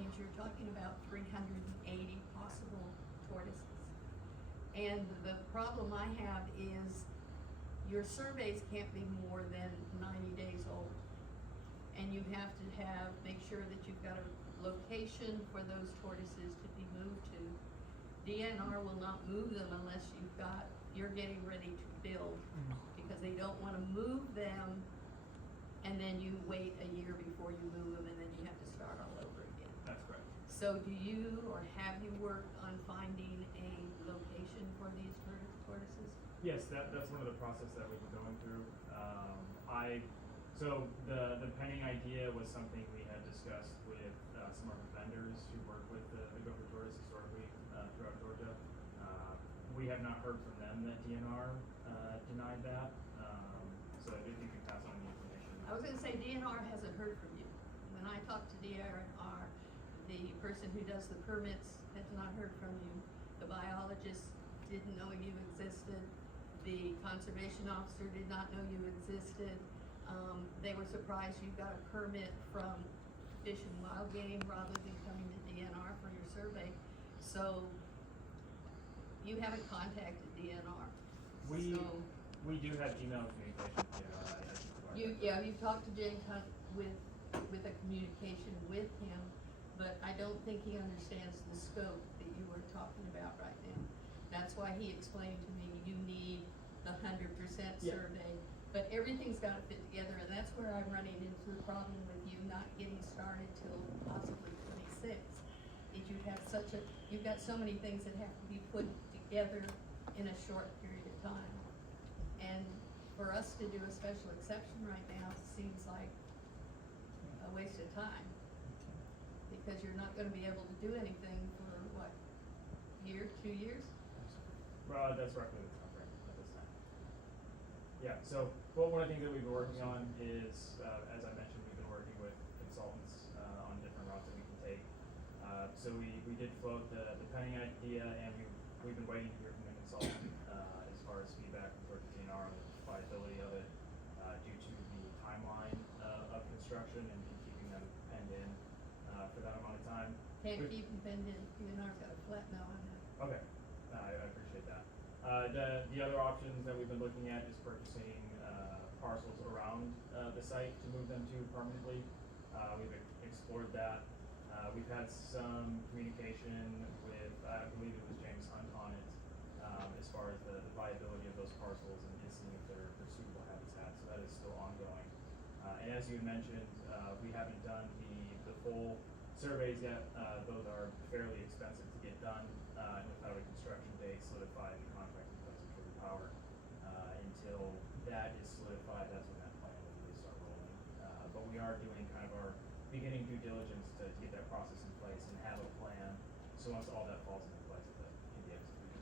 range, you're talking about 380 possible tortoises. And the problem I have is your surveys can't be more than 90 days old. And you have to make sure that you've got a location for those tortoises to be moved to. DNR will not move them unless you're getting ready to build, because they don't want to move them and then you wait a year before you move them and then you have to start all over again. That's correct. So do you, or have you worked on finding a location for these tortoises? Yes, that's one of the process that we've been going through. So the pending idea was something we had discussed with some of our vendors who work with the gopher tortoise historically throughout Georgia. We have not heard from them that DNR denied that. So if you can pass on the information. I was going to say DNR hasn't heard from you. When I talked to DNR, the person who does the permits has not heard from you. The biologist didn't know you existed. The conservation officer did not know you existed. They were surprised you got a permit from Fish and Wild Game rather than coming to DNR for your survey. So you haven't contacted DNR. We do have email communication. You've talked to Jane with a communication with him, but I don't think he understands the scope that you were talking about right now. That's why he explained to me you need the 100% survey, but everything's got to fit together, and that's where I'm running into the problem with you not getting started till possibly 26. Is you've got so many things that have to be put together in a short period of time. And for us to do a special exception right now seems like a waste of time, because you're not going to be able to do anything for what, year, 2 years? That's roughly the time frame at this time. Yeah, so one of the things that we've been working on is, as I mentioned, we've been working with consultants on different routes that we can take. So we did float the pending idea, and we've been waiting to hear from the consultant as far as feedback from Georgia DNR on the viability of it due to the timeline of construction and keeping them penned in for that amount of time. Can't keep them pinned in. DNR's got a flat no on that. Okay, I appreciate that. The other options that we've been looking at is purchasing parcels around the site to move them to permanently. We've explored that. We've had some communication with, I believe it was James Hunt on it, as far as the viability of those parcels and seeing if they're suitable habitat. So that is still ongoing. And as you mentioned, we haven't done the full surveys yet. Those are fairly expensive to get done without a construction date solidified and the contract in place with Trigger Power. Until that is solidified, that's when that plan will really start rolling. But we are doing kind of our beginning due diligence to get that process in place and have a plan. So once all that falls into place, that can be executed.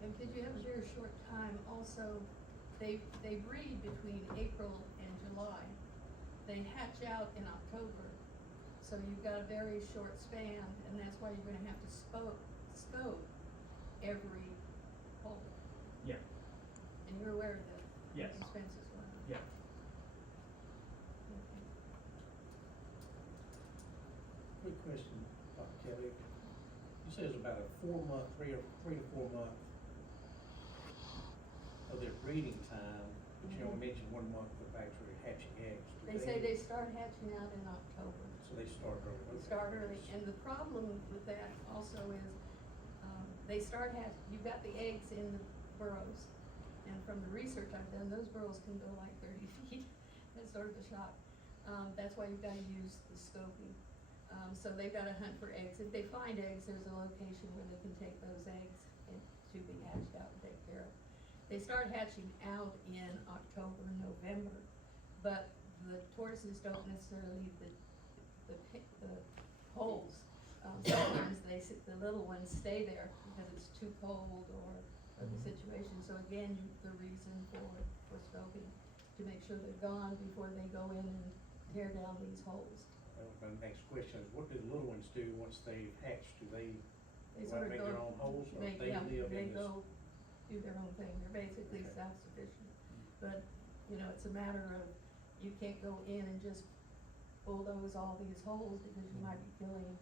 And because you have a very short time, also, they breed between April and July. They hatch out in October. So you've got a very short span, and that's why you're going to have to scope every hole. Yeah. And you're aware of the Yes. expenses going on. Yeah. Okay. Quick question, Dr. Kelly. You said it's about a 4 month, 3 to 4 month of their breeding time, but you only mentioned 1 month of actually hatching eggs. They say they start hatching out in October. So they start early. They start early, and the problem with that also is, they start you've got the eggs in the burrows. And from the research I've done, those burrows can go like 30 feet. That's sort of a shock. That's why you've got to use the scoping. So they've got to hunt for eggs. If they find eggs, there's a location where they can take those eggs to be hatched out and take care of. They start hatching out in October, November, but the tortoises don't necessarily leave the holes. Sometimes the little ones stay there because it's too cold or the situation. So again, the reason for scoping, to make sure they're gone before they go in and tear down these holes. Well, my next question is, what do the little ones do once they've hatched? Do they sort of make their own holes, or they live in they this? go do their own thing. They're basically self-sufficient. But, you know, it's a matter of, you can't go in and just bulldoze all these holes because you might be killing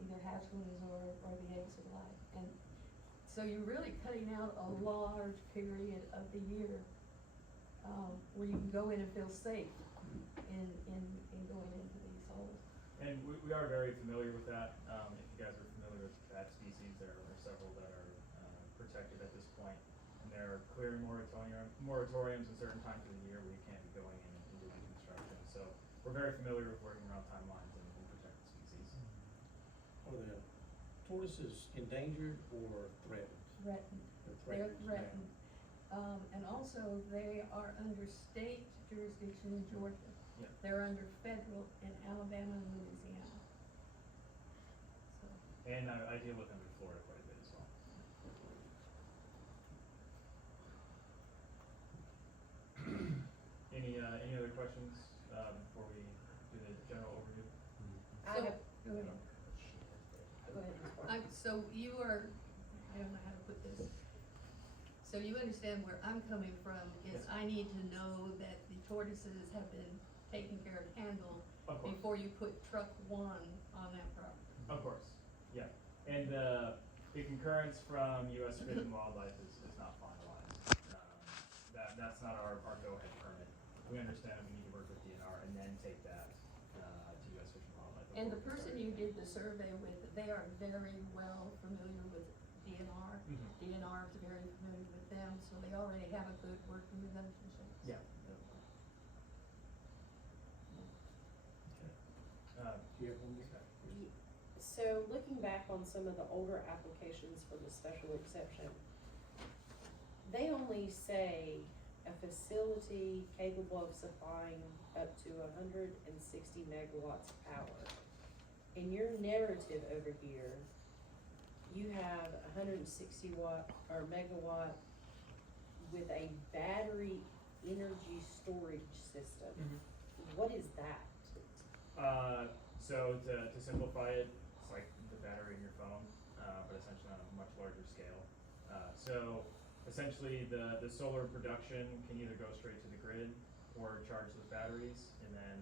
either hatchlings or the eggs are live. And so you're really cutting out a large period of the year, where you can go in and feel safe in going into these holes. And we are very familiar with that. If you guys are familiar with bat species, there are several that are protected at this point. And there are clear moratoriums in certain times of the year where you can't be going in and doing construction. So we're very familiar with working around timelines and protected species. Are the tortoises endangered or threatened? Threatened. They're They're threatened threatened. And also they are under state jurisdiction in Georgia. Yeah. They're under federal in Alabama and Louisiana. So, And I deal with them in Florida quite a bit as well. Any other questions before we do the general overview? so, go ahead. Go ahead. So you are, I don't know how to put this. So you understand where I'm coming from is I need to know that the tortoises have been taken care of, handled Of course. before you put truck one on that property. Of course, yeah. And the concurrence from U.S. Fish and Wildlife is not finalized. That's not our go-ahead permit. We understand that we need to work with DNR and then take that to U.S. Fish and Wildlife. And the before we person start. you did the survey with, they are very well familiar with DNR. Mhm. DNR is very familiar with them, so they already have a good working relationship. Yeah. Do you have one more? So looking back on some of the older applications for the special exception, they only say a facility capable of supplying up to 160 megawatts of power. In your narrative over here, you have 160 watt or megawatt with a battery energy storage system. What is that? So to simplify it, it's like the battery in your phone, but essentially on a much larger scale. So essentially the solar production can either go straight to the grid or charge those batteries, and then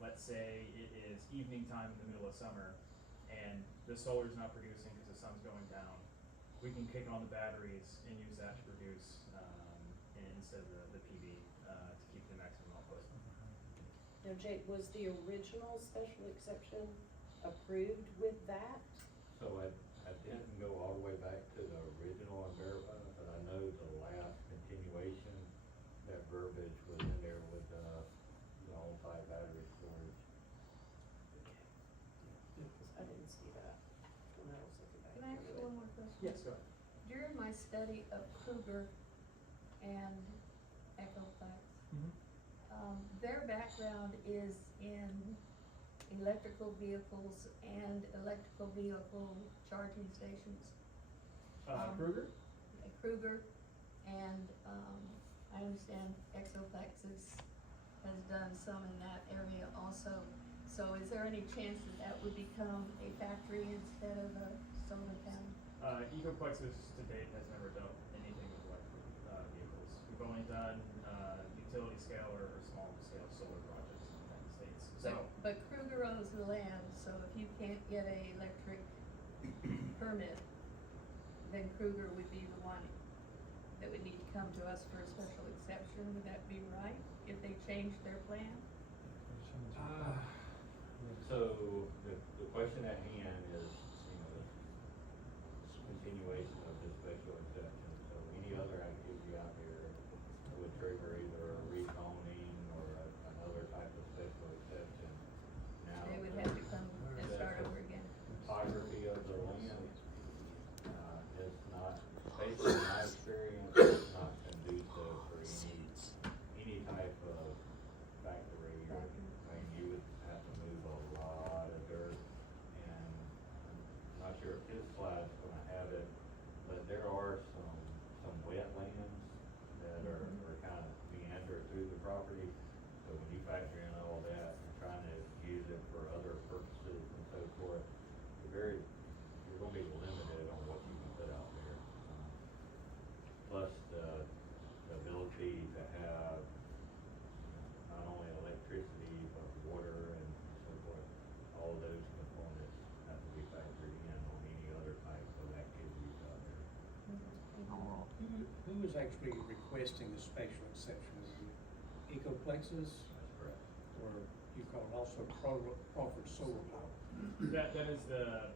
let's say it is evening time in the middle of summer and the solar's not producing because the sun's going down. We can kick on the batteries and use that to produce instead of the PV to keep the maximum output. Now, Jake, was the original special exception approved with that? So I didn't go all the way back to the original and verify, but I know the last continuation, that verbiage was in there with, the on-site battery storage. I didn't see that when I was looking back. Can I ask you one more question? Yes, go ahead. During my study of Kruger and Ecoplex, their background is in electrical vehicles and electrical vehicle charging stations. Kruger? Kruger and, I understand Exoplexus has done some in that area also. So is there any chance that that would become a factory instead of a solar panel? Ecoplexus to date has never done anything with electric vehicles. We've only done utility scale or small scale solar projects in the United States. So But Kruger owns the land, so if you can't get a electric permit, then Kruger would be the one that would need to come to us for a special exception. Would that be right, if they changed their plan? So the question at hand is, this continuation of this special exception. So any other activity out there would trigger either a rezoning or another type of special exception. Now, They would have to come and start over again. topography of the land, is not, based on my experience, is not conducive for any type of factory. I mean, you would requesting the special exception? Is it Ecoplexus? That's correct. Or you call it also Crawford Solar Power? That is the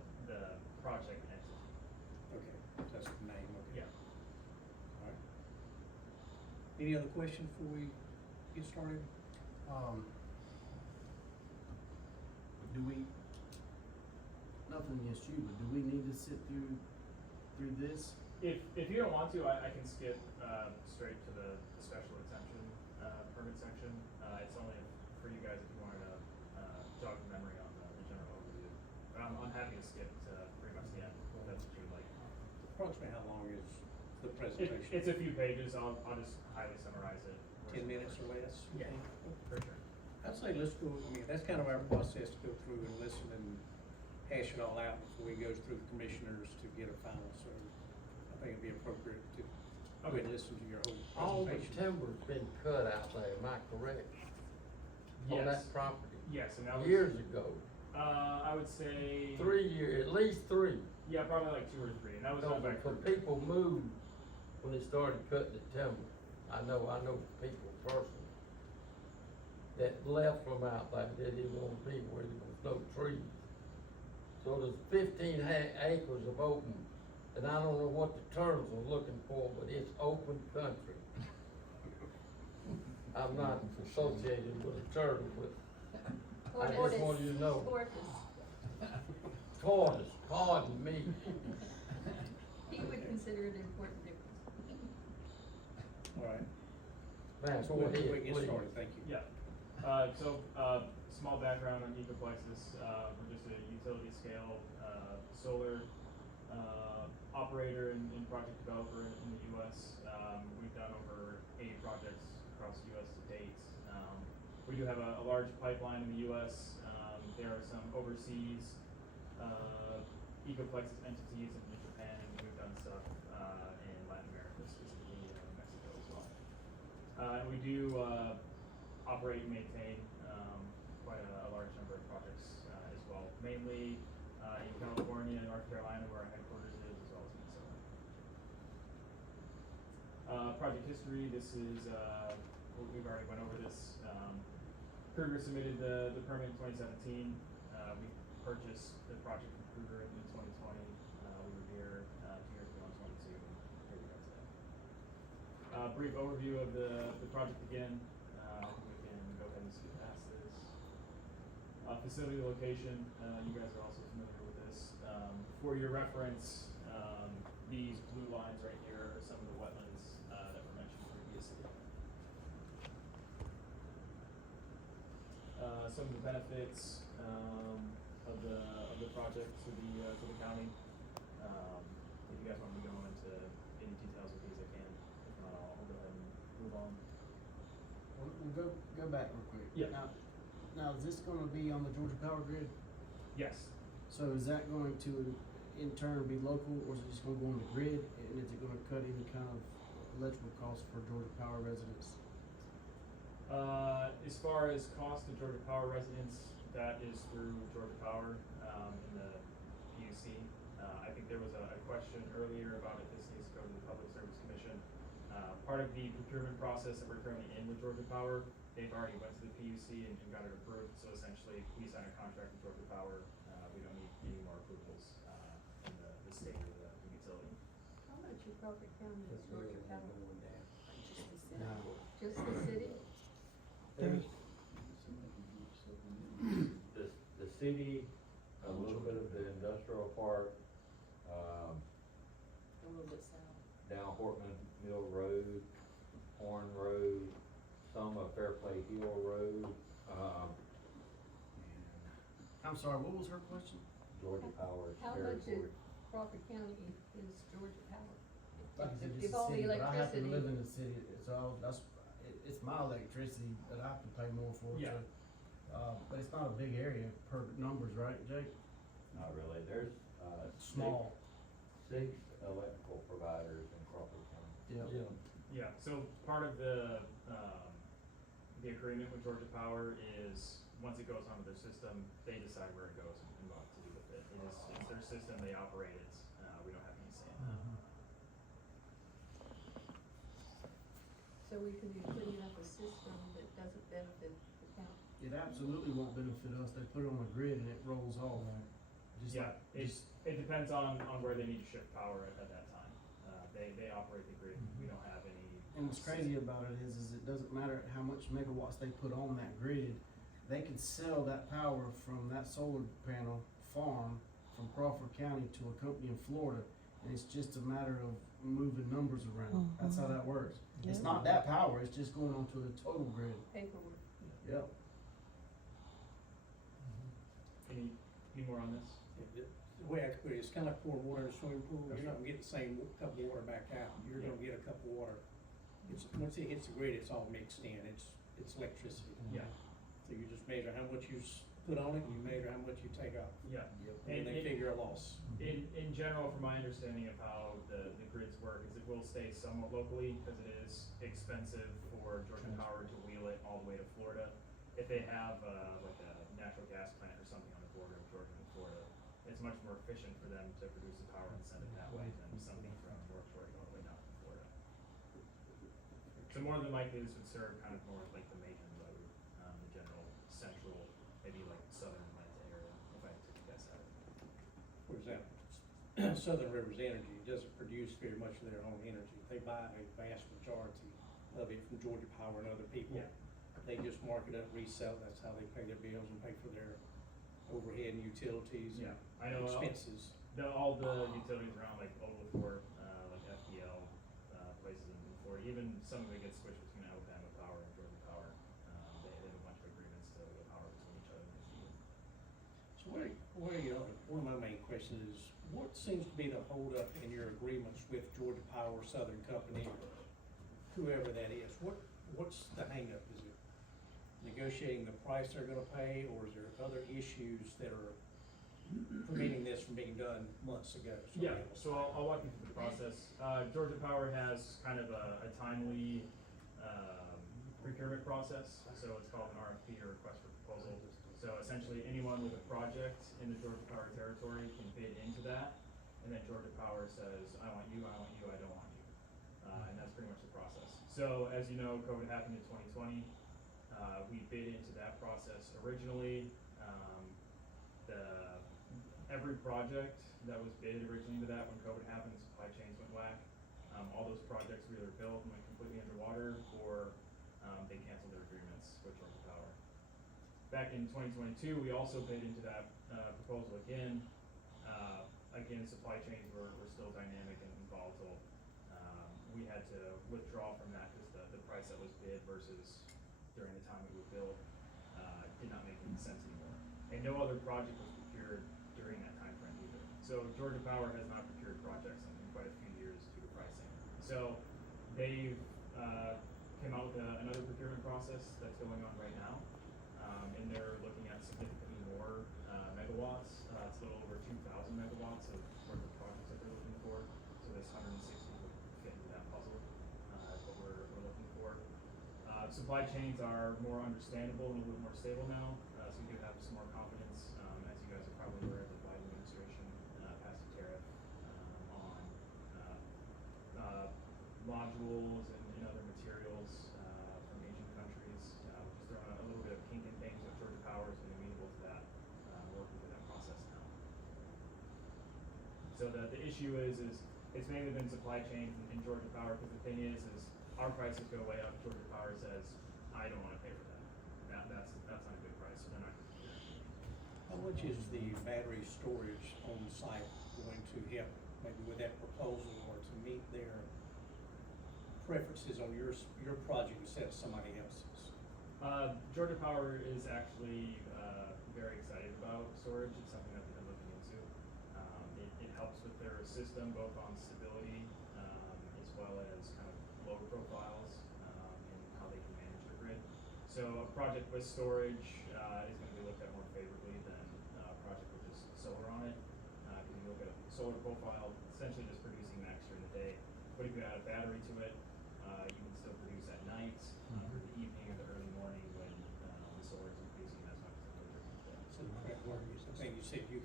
project entity. Okay, that's the name, okay. Yeah. All right. Any other questions before we get started? Do we, nothing against you, but do we need to sit through this? If you don't want to, I can skip straight to the special exemption permit section. It's only for you guys if you wanted to jog the memory on the general overview. But I'm happy to skip to pretty much the end, if that's what you would like. Approximately how long is the presentation? It's a few pages, I'll just highly summarize it. 10 minutes or less? Yeah, for sure. I'd say let's go, I mean, that's kind of our process to go through and listen and hash it all out before we go through the commissioners to get a final, so I think it'd be appropriate to go ahead and listen to your All whole the presentation. timber's been cut out there, am I correct? On that Yes. property? Yes, and that was. Years ago, I would say. 3 years, at least 3. Yeah, probably like 2 or 3, and that was done by. Because people moved when they started cutting the timber. I know people personally that left from out there, they didn't want to be where there was no trees. So there's 15 acres of open, and I don't know what the terms are looking for, but it's open country. I'm not associated with the term, but I just want you to know. Tortoise, pardon me. He would consider it important difference. All right. Man, So go we ahead, can get please. started, thank you. Yeah, small background on Ecoplexus, we're just a utility scale, solar, operator and project developer in the US. We've done over 80 projects across the US to date. We do have a large pipeline in the US, there are some overseas, Ecoplexus entities in Japan, and we've done stuff, in Latin America, specifically, Mexico as well. And we do, operate and maintain, quite a large number of projects, as well, mainly, in California and North Carolina, where our headquarters is, as well as Minnesota. Project history, this is, we've already went over this. Kruger submitted the permit in 2017. We purchased the project from Kruger in 2020. We were here 2 years ago in 22. Here we go today. Brief overview of the project again. We can go ahead and skip past this. Facility location, you guys are also familiar with this. For your reference, these blue lines right here are some of the wetlands that were mentioned previously. Some of the benefits of the project to the county. If you guys want me to go into any details of these, I can. If not, I'll go ahead and move on. We'll go back real quick. Yeah. Now, is this gonna be on the Georgia Power Grid? Yes. So is that going to in turn be local, or is it just gonna go on the grid, and is it gonna cut any kind of electrical costs for Georgia Power residents? As far as cost to Georgia Power residents, that is through Georgia Power, in the PUC. I think there was a question earlier about if this needs to go to the Public Service Commission. Part of the procurement process that we're currently in with Georgia Power, they've already went to the PUC and got it approved, so essentially, we sign a contract with Georgia Power, we don't need any more approvals, from the state or the utility. How much of Crawford County is Georgia Power? No. Just the city? The city, a little bit of the industrial park, A little bit south. down Hortman Mill Road, Horn Road, some of Fairplay Hill Road, and I'm sorry, what was her question? Georgia Power's How much territory. of Crawford County is Georgia Power? Like I said, If just all the the city, but I happen to electricity- live in the city, so it's my electricity that I have to pay more for, Yeah. so. But it's not a big area per numbers, right, Jake? Not really, there's, Small. six electrical providers in Crawford County. Yeah. Yeah, so part of the agreement with Georgia Power is, once it goes onto their system, they decide where it goes and what to do with it. It's their system, they operate it, we don't have any say in that. So we could be putting up a system that doesn't benefit the county. It absolutely won't benefit us, they put it on a grid and it rolls off. Just Yeah, like, just, it depends on where they need to shift power at that time. They operate the grid, we don't have any. and what's crazy about it is it doesn't matter how much megawatts they put on that grid, they can sell that power from that solar panel farm from Crawford County to a company in Florida, and it's just a matter of moving numbers around, that's how that works. It's not that power, it's just going onto a total grid, Paperwork. yep. Any more on this? The way I put it, it's kinda like pouring water in a swimming pool, you're not gonna get the same cup of water back out, you're gonna get a cup of water. It's, once it hits the grid, it's all mixed in, it's electricity. Yeah, So you just measure how much you put on it, and you measure how much you take off, yeah. and they figure a loss. In general, from my understanding of how the grids work, is it will stay somewhat locally, because it is expensive for Georgia Power to wheel it all the way to Florida. If they have, like a natural gas plant or something on the border of Georgia and Florida, it's much more efficient for them to produce the power and send it that way than something from North Georgia all the way down to Florida. So more than likely, this would serve kind of more like the Macon Road, the general central, maybe like southern Atlanta area, if I had to guess at it. For example, Southern Rivers Energy doesn't produce very much of their own energy. They buy a vast majority of it from Georgia Power and other people. Yeah. They just mark it up, resell, that's how they pay their bills and pay for their overhead and utilities and Yeah, I know. expenses. All the utilities around, like Oglethorpe, like FDL, places in Florida, even some of it gets switched between Alabama Power and Georgia Power. They have a bunch of agreements to get power between each other. So one of my main questions is, what seems to be the holdup in your agreements with Georgia Power, Southern Company, or whoever that is? What's the hangup? Is it negotiating the price they're gonna pay, or is there other issues that are preventing this from being done months ago? Yeah, so I'll walk you through the process. Georgia Power has kind of a timely, procurement process, so it's called an RFP, or request for proposal. So essentially, anyone with a project in the Georgia Power territory can bid into that, and then Georgia Power says, I want you, I don't want you. And that's pretty much the process. So as you know, COVID happened in 2020. We bid into that process originally. Every project that was bid originally into that, when COVID happened, supply chains went whack. All those projects were either built and went completely underwater, or they canceled their agreements with Georgia Power. Back in 2022, we also bid into that proposal again. Again, supply chains were still dynamic and volatile. We had to withdraw from that because the price that was bid versus during the time it was built did not make any sense anymore. And no other project was procured during that time frame either. So Georgia Power has not procured projects in quite a few years due to pricing. So they've came out with another procurement process that's going on right now, and they're looking at significantly more megawatts. It's a little over 2,000 megawatts of worth of projects that they're looking for. So this 160 would fit into that puzzle. That's what we're looking for. Supply chains are more understandable and a little more stable now, so we do have some more confidence. As you guys are probably aware, the Biden administration passed a tariff on modules and other materials from Asian countries. Just throwing a little bit of kink in things, but Georgia Power has been amenable to that, working through that process now. So the issue is it's mainly been supply chain in Georgia Power, because the thing is our prices go way up. Georgia Power says, I don't wanna pay for that. That's not a good price, so they're not gonna do that. How much is the battery storage on site going to help, maybe with that proposal, or to meet their preferences on your project instead of somebody else's? Georgia Power is actually very excited about storage. It's something that they've been looking into. It helps with their system, both on stability as well as kind of load profiles and how they can manage the grid. So a project with storage is going to be looked at more favorably than a project with just solar on it. Because you look at a solar profile, essentially just producing max during the day. But if you add a battery to it, you can still produce at night, or the evening, or the early morning when the solar isn't producing as much as it would during the day. So the correct word is, I think you said you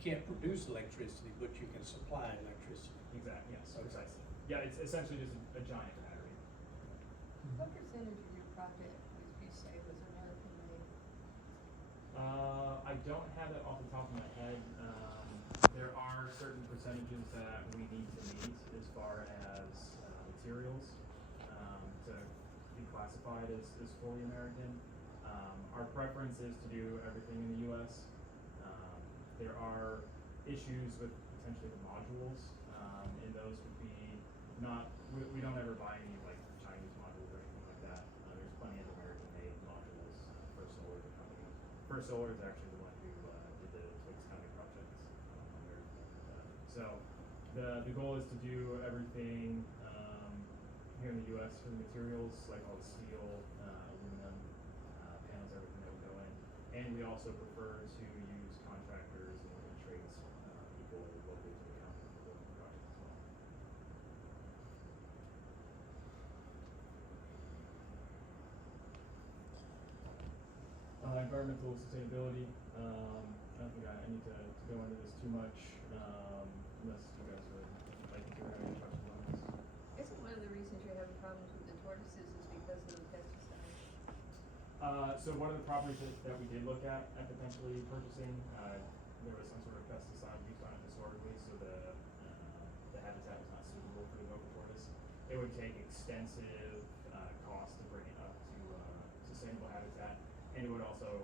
can't produce electricity, but you can supply electricity. Exactly, yes, Okay. precisely. Yeah, it's essentially just a giant battery. What percentage of your project would you say was American made? I don't have that off the top of my head. There are certain percentages that we need to meet as far as materials to be classified as fully American. Our preference is to do everything in the U.S. There are issues with potentially the modules, and those would be not. We don't ever buy any like Chinese modules or anything like that. There's plenty of American-made modules. First Solar is a company. First Solar is actually the one who did the Twix County projects on there. So the goal is to do everything here in the U.S. for the materials, like all the steel, aluminum, panels, everything that would go in. And we also prefer to use contractors and trades people locally to the county for the project as well. Environmental sustainability. I don't think I need to go into this too much, unless you guys would like to have any questions on this. Isn't one of the reasons you're having problems with the tortoises is because of the pesticides? So one of the properties that we did look at potentially purchasing, there was some sort of pesticide used on it disorderly, so the habitat was not suitable for the gopher tortoise. It would take extensive cost to bring it up to sustainable habitat, and it would also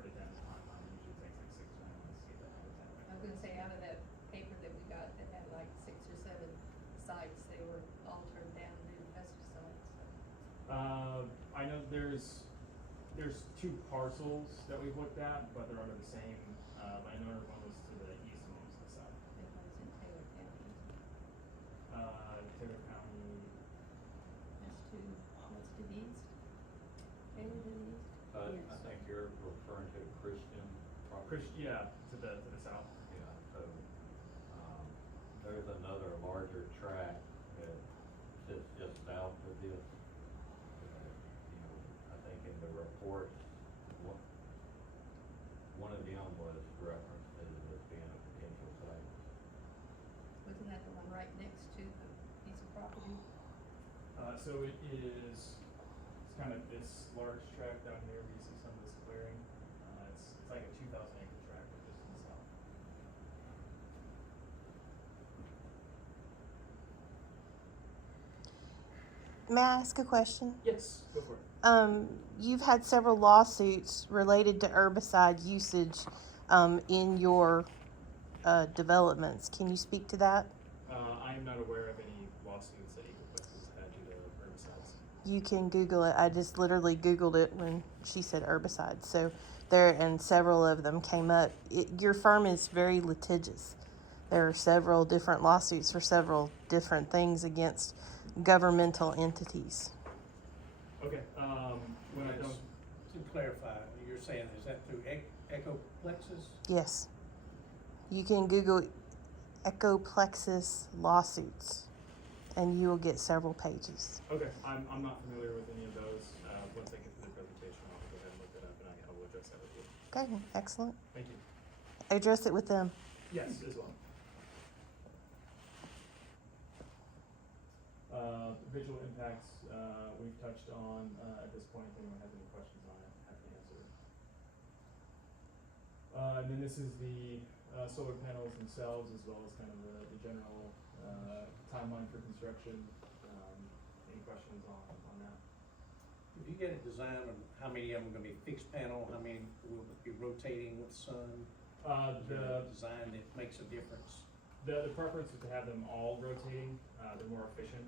put it down to timeline. It usually takes like 6 to 9 months to get that habitat back. I was gonna say, out of that paper that we got that had like 6 or 7 sites, they were all turned down due to pesticides, so. I know there's 2 parcels that we've looked at, but they're under the same landowner. One was to the east and one was to the south. I think one's in Taylor County. Taylor County. That's to the east? Taylor to the east? I Yes. think you're referring to Christian property. Yeah, to the south. Yeah, so, there's another larger tract that sits just south of this. You know, I think in the report, one of them was referenced as being a potential site. Wasn't that the one right next to the piece of property? So it is, it's kind of this large tract down here where you see some of this clearing. It's like a 2,000 acre tract just in the south. May I ask a question? Yes, go for it. You've had several lawsuits related to herbicide usage in your developments. Can you speak to that? I am not aware of any lawsuits that Ecoplexus had due to herbicides. You can Google it. I just literally Googled it when she said herbicide. So there, and several of them came up. Your firm is very litigious. There are several different lawsuits for several different things against governmental entities. Okay, when I don't, To clarify, you're saying, is that through Ecoplexus? Yes. You can Google Ecoplexus lawsuits and you will get several pages. okay, I'm not familiar with any of those. Once I get to the presentation, I'll go ahead and look it up and I will address that with you. Okay, excellent. Thank you. Address it with them. Yes, as well. Visual impacts, we've touched on at this point. If anyone has any questions on it, happy to answer. And then this is the solar panels themselves, as well as kind of the general timeline for construction. Any questions on that? Did you get a design of how many of them are gonna be fixed panel, how many will be rotating with the sun? Is there a design that makes a difference? The preference is to have them all rotating. They're more efficient.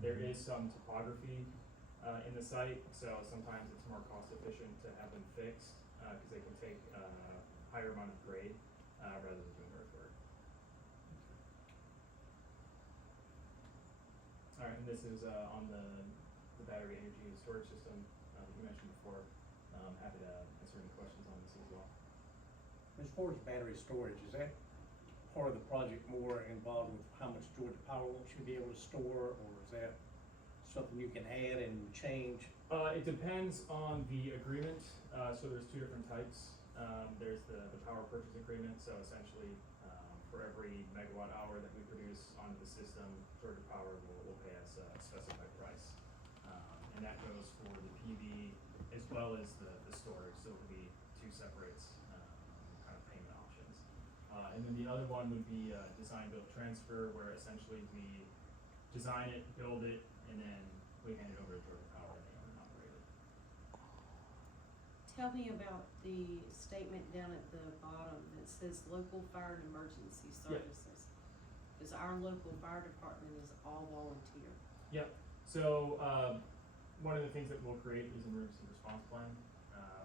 There is some topography in the site, so sometimes it's more cost efficient to have them fixed because they can take higher amount of grade rather than doing earthwork. All right, and this is on the battery energy storage system that you mentioned before. Happy to answer any questions on this as well. As far as battery storage, is that part of the project more involved with how much Georgia Power wants you to be able to store, or is that something you can add and change? It depends on the agreement. So there's 2 different types. There's the power purchase agreement. So essentially, for every megawatt hour that we produce onto the system, Georgia Power will pay us a specified price. and that goes for the PV as well as the storage, so it'll be two separate, kind of payment options. And then the other one would be, design, build, transfer, where essentially we design it, build it, and then we hand it over to Georgia Power and they own and operate it. Tell me about the statement down at the bottom that says local fire and emergency services. Cause our local fire department is all volunteer. Yep, so, one of the things that we'll create is an emergency response plan.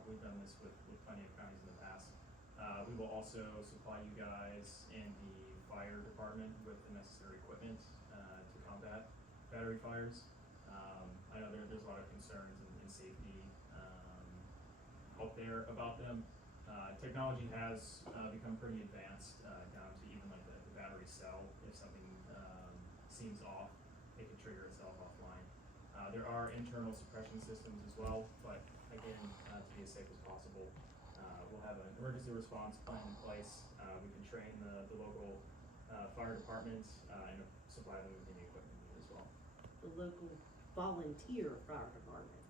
We've done this with plenty of counties in the past. We will also supply you guys and the fire department with the necessary equipment, to combat battery fires. I know there's a lot of concerns and safety, out there about them. Technology has, become pretty advanced, down to even like the battery cell. If something, seems off, it can trigger itself offline. There are internal suppression systems as well, but again, to be as safe as possible, we'll have an emergency response plan in place. We can train the local, fire departments, and supply them with any equipment needed as well. The local volunteer fire department.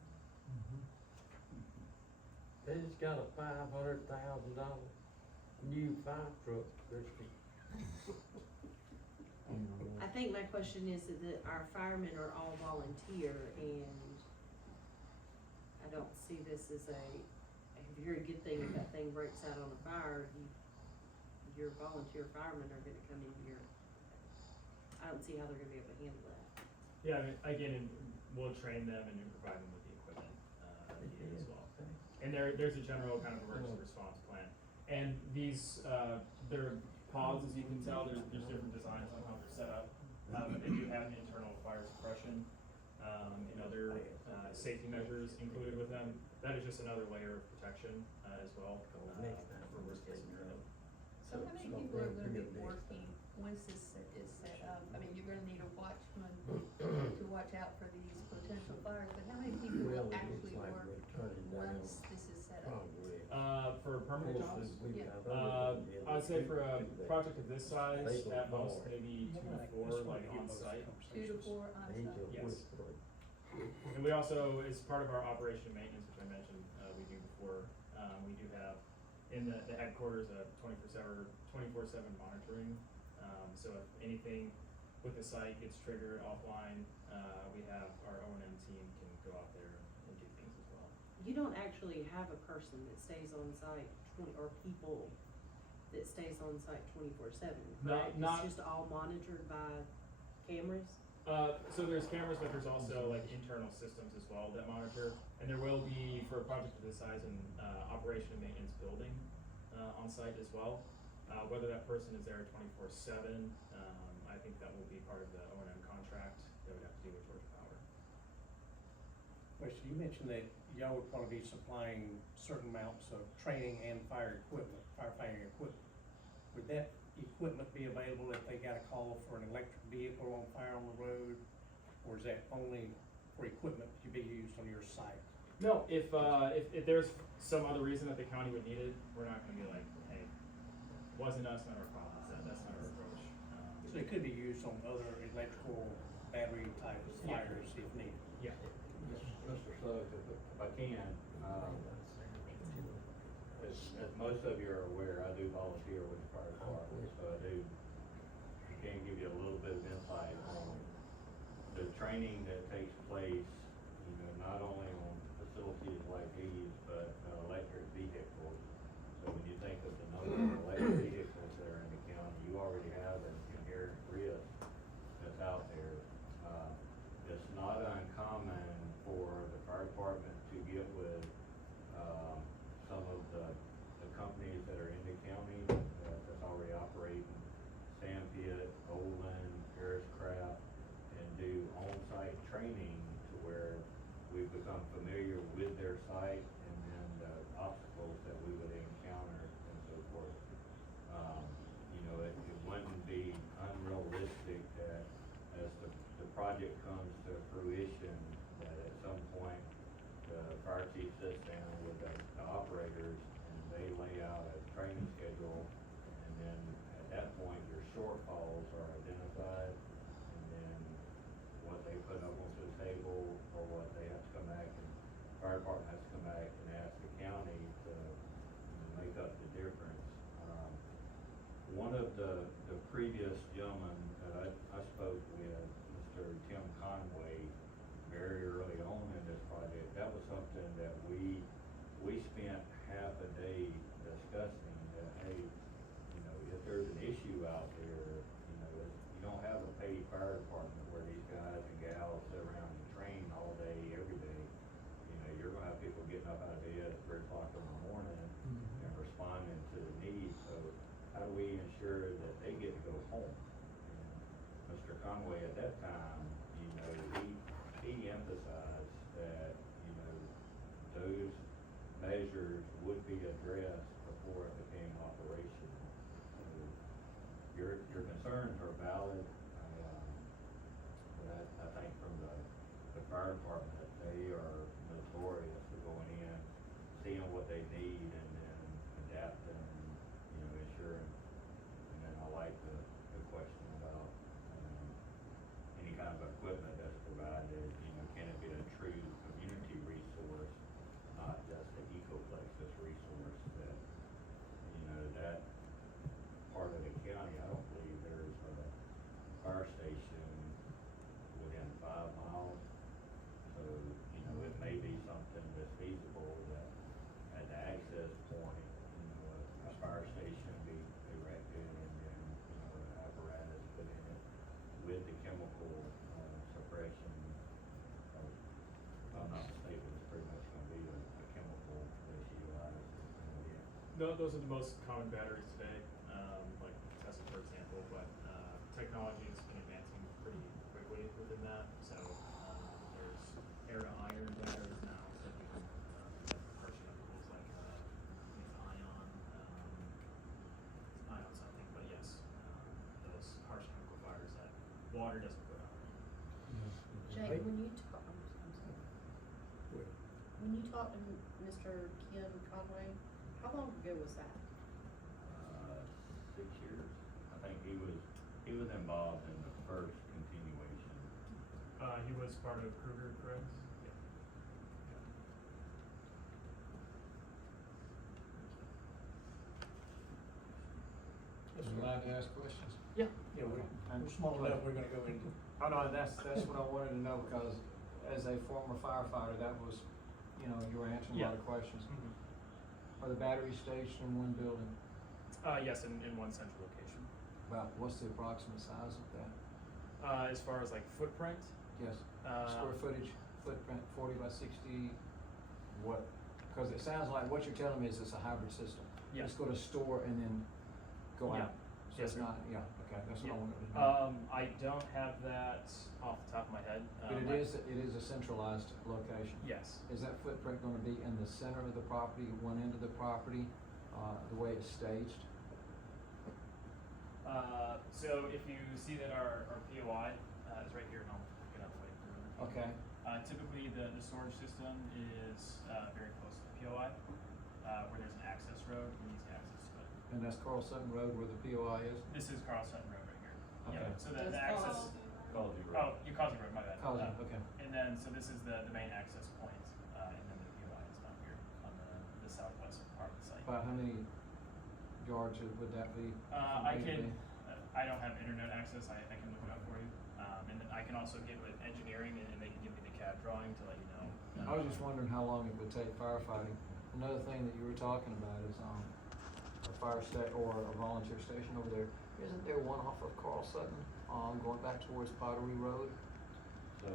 They just got a $500,000 new fire truck this year. I think my question is that our firemen are all volunteer and I don't see this as a very good thing if that thing breaks out on a fire, your volunteer firemen are gonna come in here. I don't see how they're gonna be able to handle that. Yeah, I mean, again, and we'll train them and provide them with the equipment, needed as well. And there's a general kind of emergency response plan. And these, they're pods, as you can tell, there's different designs on how they're set up. But they do have an internal fire suppression, and other, safety measures included with them. That is just another layer of protection, as well, for worst case scenario. So how many people are gonna be working once this is set up? I mean, you're gonna need a watchman to watch out for these potential fires, but how many people will actually work once this is set up? For permanent jobs, Yeah. I'd say for a project of this size, at most maybe 2 to 4, like on site. 2 to 4 on site? Yes. And we also, as part of our operation and maintenance, which I mentioned, we do before, we do have in the headquarters a 24/7 monitoring. So if anything with the site gets triggered offline, we have our O&M team can go out there and do things as well. You don't actually have a person that stays on site or people that stays on site 24/7, correct? Not- It's just all monitored by cameras? So there's cameras, but there's also like internal systems as well that monitor. And there will be, for a project of this size, an operation and maintenance building on site as well. Whether that person is there 24/7, I think that will be part of the O&M contract that would have to do with Georgia Power. Well, so you mentioned that y'all would probably be supplying certain amounts of training and firefighting equipment. Would that equipment be available if they got a call for an electric vehicle on fire on the road? Or is that only for equipment to be used on your site? No, if there's some other reason that the county would need it, we're not gonna be like, hey, wasn't us, not our problem. That's not our approach. So it could be used on other electrical battery type fires if needed. Yeah. Mr. Suggs, if I can, as most of you are aware, I do volunteer with the fire department, so I can give you a little bit of insight on the training that takes place, not only on facilities like these, but electric vehicles. So when you think of the number of electric vehicles that are in the county, you already have an inherent risk that's out there. It's not uncommon for the fire department to get with some of the companies that are in the county that's already operating, Sandpit, Olin, Harriscraft, and do on-site training to where we've become familiar with their site and then the obstacles that table, or what, they have to come back and, fire department has to come back and ask the county to, make up the difference. One of the previous gentlemen that I spoke with, Mr. Tim Conway, very early on in this project, that was something that we spent half a day discussing, that, hey, if there's an issue out there, you don't have a paid fire department where these guys and gals sit around and train all day, every day. You're gonna have people getting up out of bed at 3 o'clock in the morning and responding to the needs, so how do we ensure that they get to go home? And Mr. Conway at that time, he emphasized that, those measures would be addressed before it became operational. So your concerns are valid. But I think from the fire department, they are notorious for going in, seeing what they need, and then adapting, ensuring. And then I like the question about, any kind of equipment that's provided, can it be a true community resource, not just an Ecoplexus resource that, that part of the county, I don't believe there's a fire station within 5 miles. So, it may be something that's feasible that at the access point, a fire station be erected, and then, an apparatus put in it with the chemical suppression. If I'm not mistaken, it's pretty much gonna be a chemical that's utilized. Those are the most common batteries today, like Tesla, for example, but technology has been advancing pretty quickly within that. So there's air to iron batteries now, so we can harsh chemicals like ion something, but yes, those harsh chemical fires that water doesn't put out. Jake, when you talk, I'm sorry. When you talked to Mr. Kim Conway, how long ago was that? 6 years. I think he was involved in the first continuation. He was part of Kruger, correct? Yeah. Is we allowed to ask questions? Yeah. Yeah, we're small enough, we're gonna go into. Oh, no, that's what I wanted to know, because as a former firefighter, that was, you were answering a lot of questions. Mm-hmm. Are the batteries staged in one building? Yes, in one central location. About, what's the approximate size of that? As far as like footprint, Yes, square footage, footprint, 40 by 60, what? Because it sounds like what you're telling me is it's a hybrid system. Yeah. It's gonna store and then go Yeah. out. So Yes, it's sir. not, yeah, okay, that's what I Yeah. wanted to know. I don't have that off the top of my head. But it is a centralized location. Yes. Is that footprint gonna be in the center of the property, one end of the property, the way it's staged? So if you see that our POI is right here, and I'll get out of the way for a minute. Okay, Typically, the storage system is very close to the POI, where there's an access road and easy access to it. and that's Carl Sutton Road where the POI is? This is Carl Sutton Road right here. Okay. Yeah, so the It's access. Causey Road. Oh, you Causey Road, my bad. Causey, okay. And then, so this is the main access point, and then the POI is down here on the southwest part of the site. About how many yards would that be? I don't have internet access, I can look it up for you. And then I can also get with engineering, and they can give me the CAD drawing to let you know. I was just wondering how long it would take firefighting. Another thing that you were talking about is, a fire or a volunteer station over there. Isn't there one off of Carl Sutton, going back towards Pottery Road? So.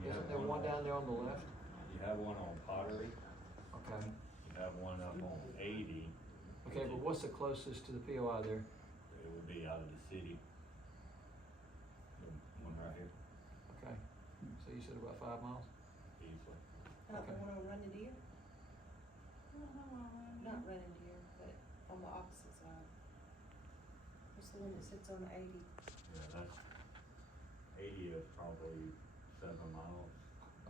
you have Isn't there one down there on the left? You have one on Pottery, Okay, you have one up on 80. okay, but what's the closest to the POI there? It would be out of the city. The one right here, Okay, so you said about 5 miles? easily. Not the Okay. one on Running Deer? Not Running Deer, but on the opposite side. What's the one that sits on 80? Yeah, that's, 80 is probably 7 miles.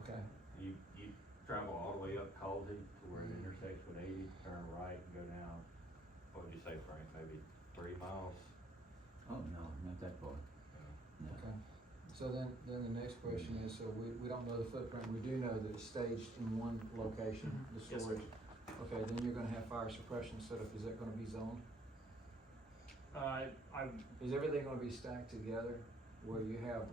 Okay, You travel all the way up Causey to where it intersects with 80, turn right and go down, what would you say, Frank, maybe 3 miles? Oh, no, not that far. Yeah. No. okay. So then the next question is, so we don't know the footprint, we do know that it's staged in one location, the Yes, sir. storage. Okay, then you're gonna have fire suppression set up, is that gonna be zoned? Is everything gonna be stacked together where you have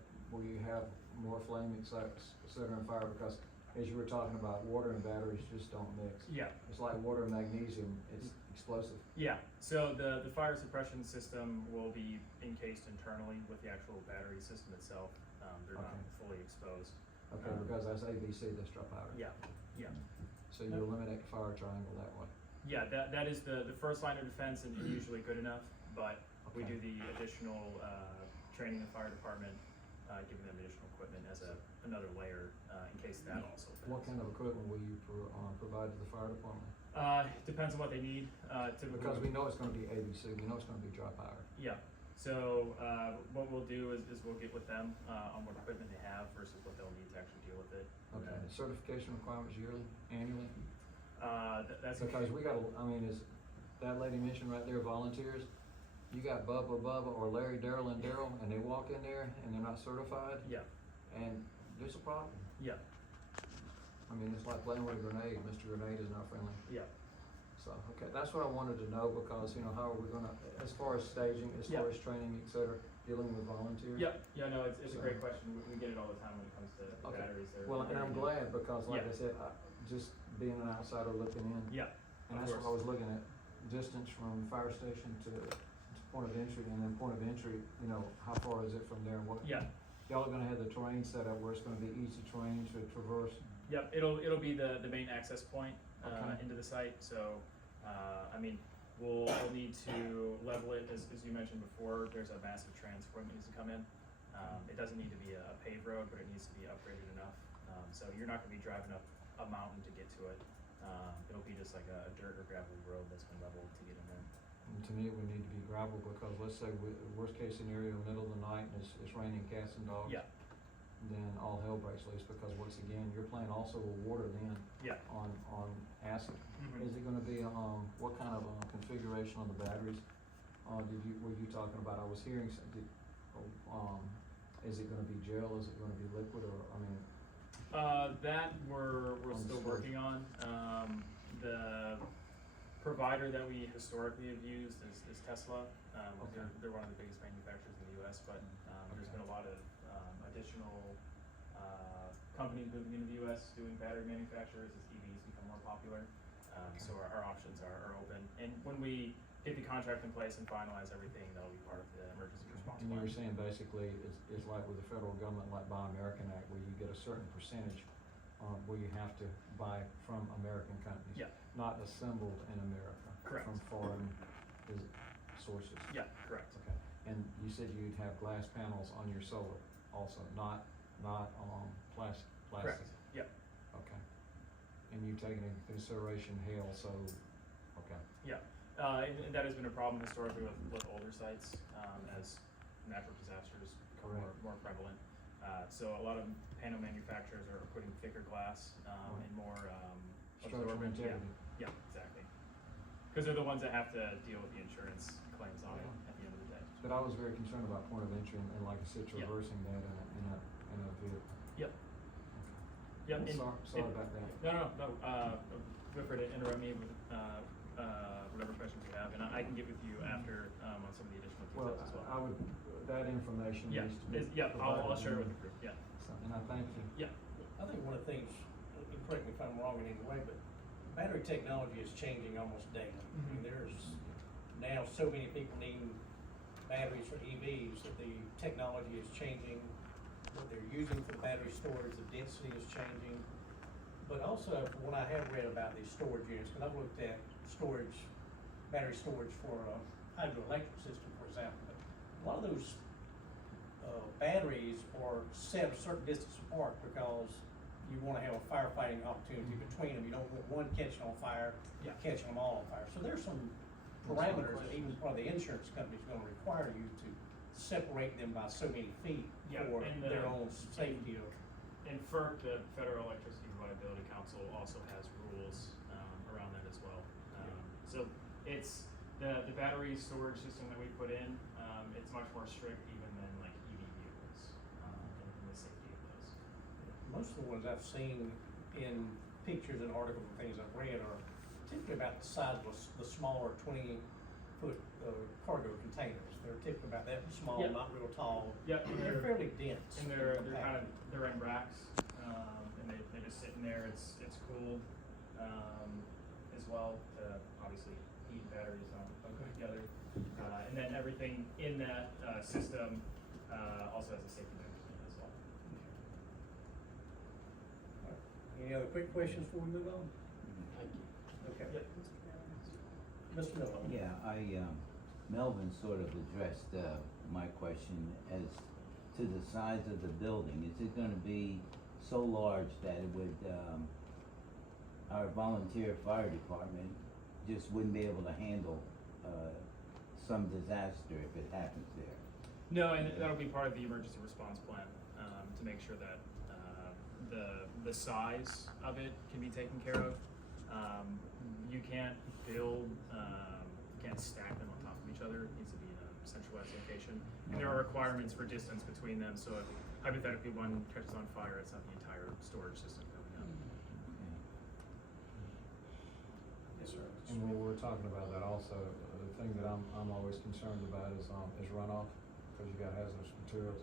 more flame, et cetera, and fire? Because as you were talking about, water and batteries just don't mix. Yeah. It's like water and magnesium, it's explosive. Yeah, so the fire suppression system will be encased internally with the actual battery system itself. They're not Okay. fully exposed. Okay, because that's ABC, that's dry powder. Yeah, yeah. So you eliminate the fire triangle that way. Yeah, that is the first line of defense and usually good enough, but we Okay. do the additional, training the fire department, giving them additional equipment as another layer, in case that also fails. What kind of equipment will you provide to the fire department? Depends on what they need, typically. Because we know it's gonna be ABC, we know it's gonna be dry powder. Yeah, so, what we'll do is we'll get with them, on what equipment they have versus what they'll need to actually deal with it. Okay, certification requirements yearly, annually? That's. Because we got, is that lady mentioned right there, volunteers? You got Bubba or Larry, Daryl, and they walk in there and they're not certified, Yeah, and there's a problem. yeah, It's like playing with a grenade, Mr. Grenade is not friendly. yeah. So, okay, that's what I wanted to know, because, how are we gonna, as far as staging, as far Yeah. as training, et cetera, dealing with volunteers? Yep, yeah, no, it's a So- great question, we get it all the time when it comes to Okay. batteries. They're Well, and very I'm new. glad, because like Yeah. I said, just being an outsider looking in. Yeah, And of that's what I course. was looking at, distance from fire station to point of entry, and then point of entry, how far is it from there, and what? Yeah, Y'all are gonna have the terrain set up where it's gonna be easy terrain to traverse? yep, it'll be the main access point, Okay. into the site, so, we'll need to level it, as you mentioned before, there's a massive transform that needs to come in. It doesn't need to be a paved road, but it needs to be upgraded enough, so you're not gonna be driving up a mountain to get to it. It'll be just like a dirt or gravel road that's been leveled to get in there. And to me, it would need to be gravel, because let's say worst case scenario, middle of the night, and it's raining cats and dogs. Yeah, Then all hell breaks loose, because once again, you're playing also with water then yeah. on acid. Mhm. Is it gonna be, what kind of, configuration on the batteries? Were you talking about, I was hearing something, is it gonna be gel, is it gonna be liquid, or, That we're On still storage. working on. The provider that we historically have used is Tesla. Okay. They're one of the biggest manufacturers in the US, but, there's Okay. been a lot of, additional, companies moving into the US doing battery manufacturers as EVs become more popular. So our options are open. And when we get the contract in place and finalize everything, that'll be part of the emergency response and you plan. were saying basically, it's like with the federal government, like Buy American Act, where you get a certain percentage, where you have to buy from American companies. Yeah. Not assembled in America. Correct. From foreign sources. Yeah, correct. Okay, and you said you'd have glass panels on your solar also, not plastic? Correct, yeah. Okay, and you taking into consideration hail, so, okay. Yeah, and that has been a problem historically with older sites, as natural disasters become more prevalent. So a lot of panel manufacturers are putting thicker glass, and more, Structural absorbent. Yeah, integrity. yeah, exactly. Cause they're the ones that have to deal with the insurance claims on it at the end of the day. But I was very concerned about point of entry, and like I said, Yeah. traversing that in a vehicle. Yep. Okay. Yep. Well, and- sorry and- about that. No, feel free to interrupt me with, whatever questions you have, and I can get with you after, on some of the additional Well, details as well. I would, that information Yeah, needs to be. yeah, I'll provided share it to with the me. group, yeah, So, and I thank you. yeah, I think one of the things, and correct me if I'm wrong in any way, but battery technology is changing almost daily. There's now so many people needing batteries for EVs that the technology is changing, what they're using for the battery storage, the density is changing. But also, what I have read about these storage units, because I've looked at battery storage for a hydroelectric system, for example, but a lot of those batteries are set a certain distance apart because you want to have a firefighting opportunity between them. You don't want one catching on fire, Yeah. catching them all on fire. So there's some parameters that even part of the insurance company is going to require you to separate them by so many feet Yeah, for and their own safety. and FERC, the Federal Electricity Reliability Council, also has rules, around that as well. So it's, the battery storage system that we put in, it's much more strict even than like EV vehicles. most of the ones I've seen in pictures and articles and things I've read are typically about the size of the smaller 20-foot cargo containers. They're typically about that small, Yeah. not real tall. Yep, and They're fairly dense. And they're they're in racks, and they just sit in there. It's cooled, as well to obviously heat batteries don't go together. And then everything in that system also has a safety mechanism as well. Any other quick questions before we move on? Thank you. Okay. Yep. Mr. Miller? Yeah, Melvin sort of addressed, my question as to the size of the building. Is it gonna be so large that it would, our volunteer fire department just wouldn't be able to handle, some disaster if it happens there? No, and that'll be part of the emergency response plan, to make sure that the size of it can be taken care of. You can't build, you can't stack them on top of each other. It needs to be in a centralized location. And there are requirements for distance between them, so if hypothetically one catches on fire, it's not the entire storage system going up. Yes, sir. And when we're talking about that also, the thing that I'm always concerned about is runoff, because you got hazardous materials.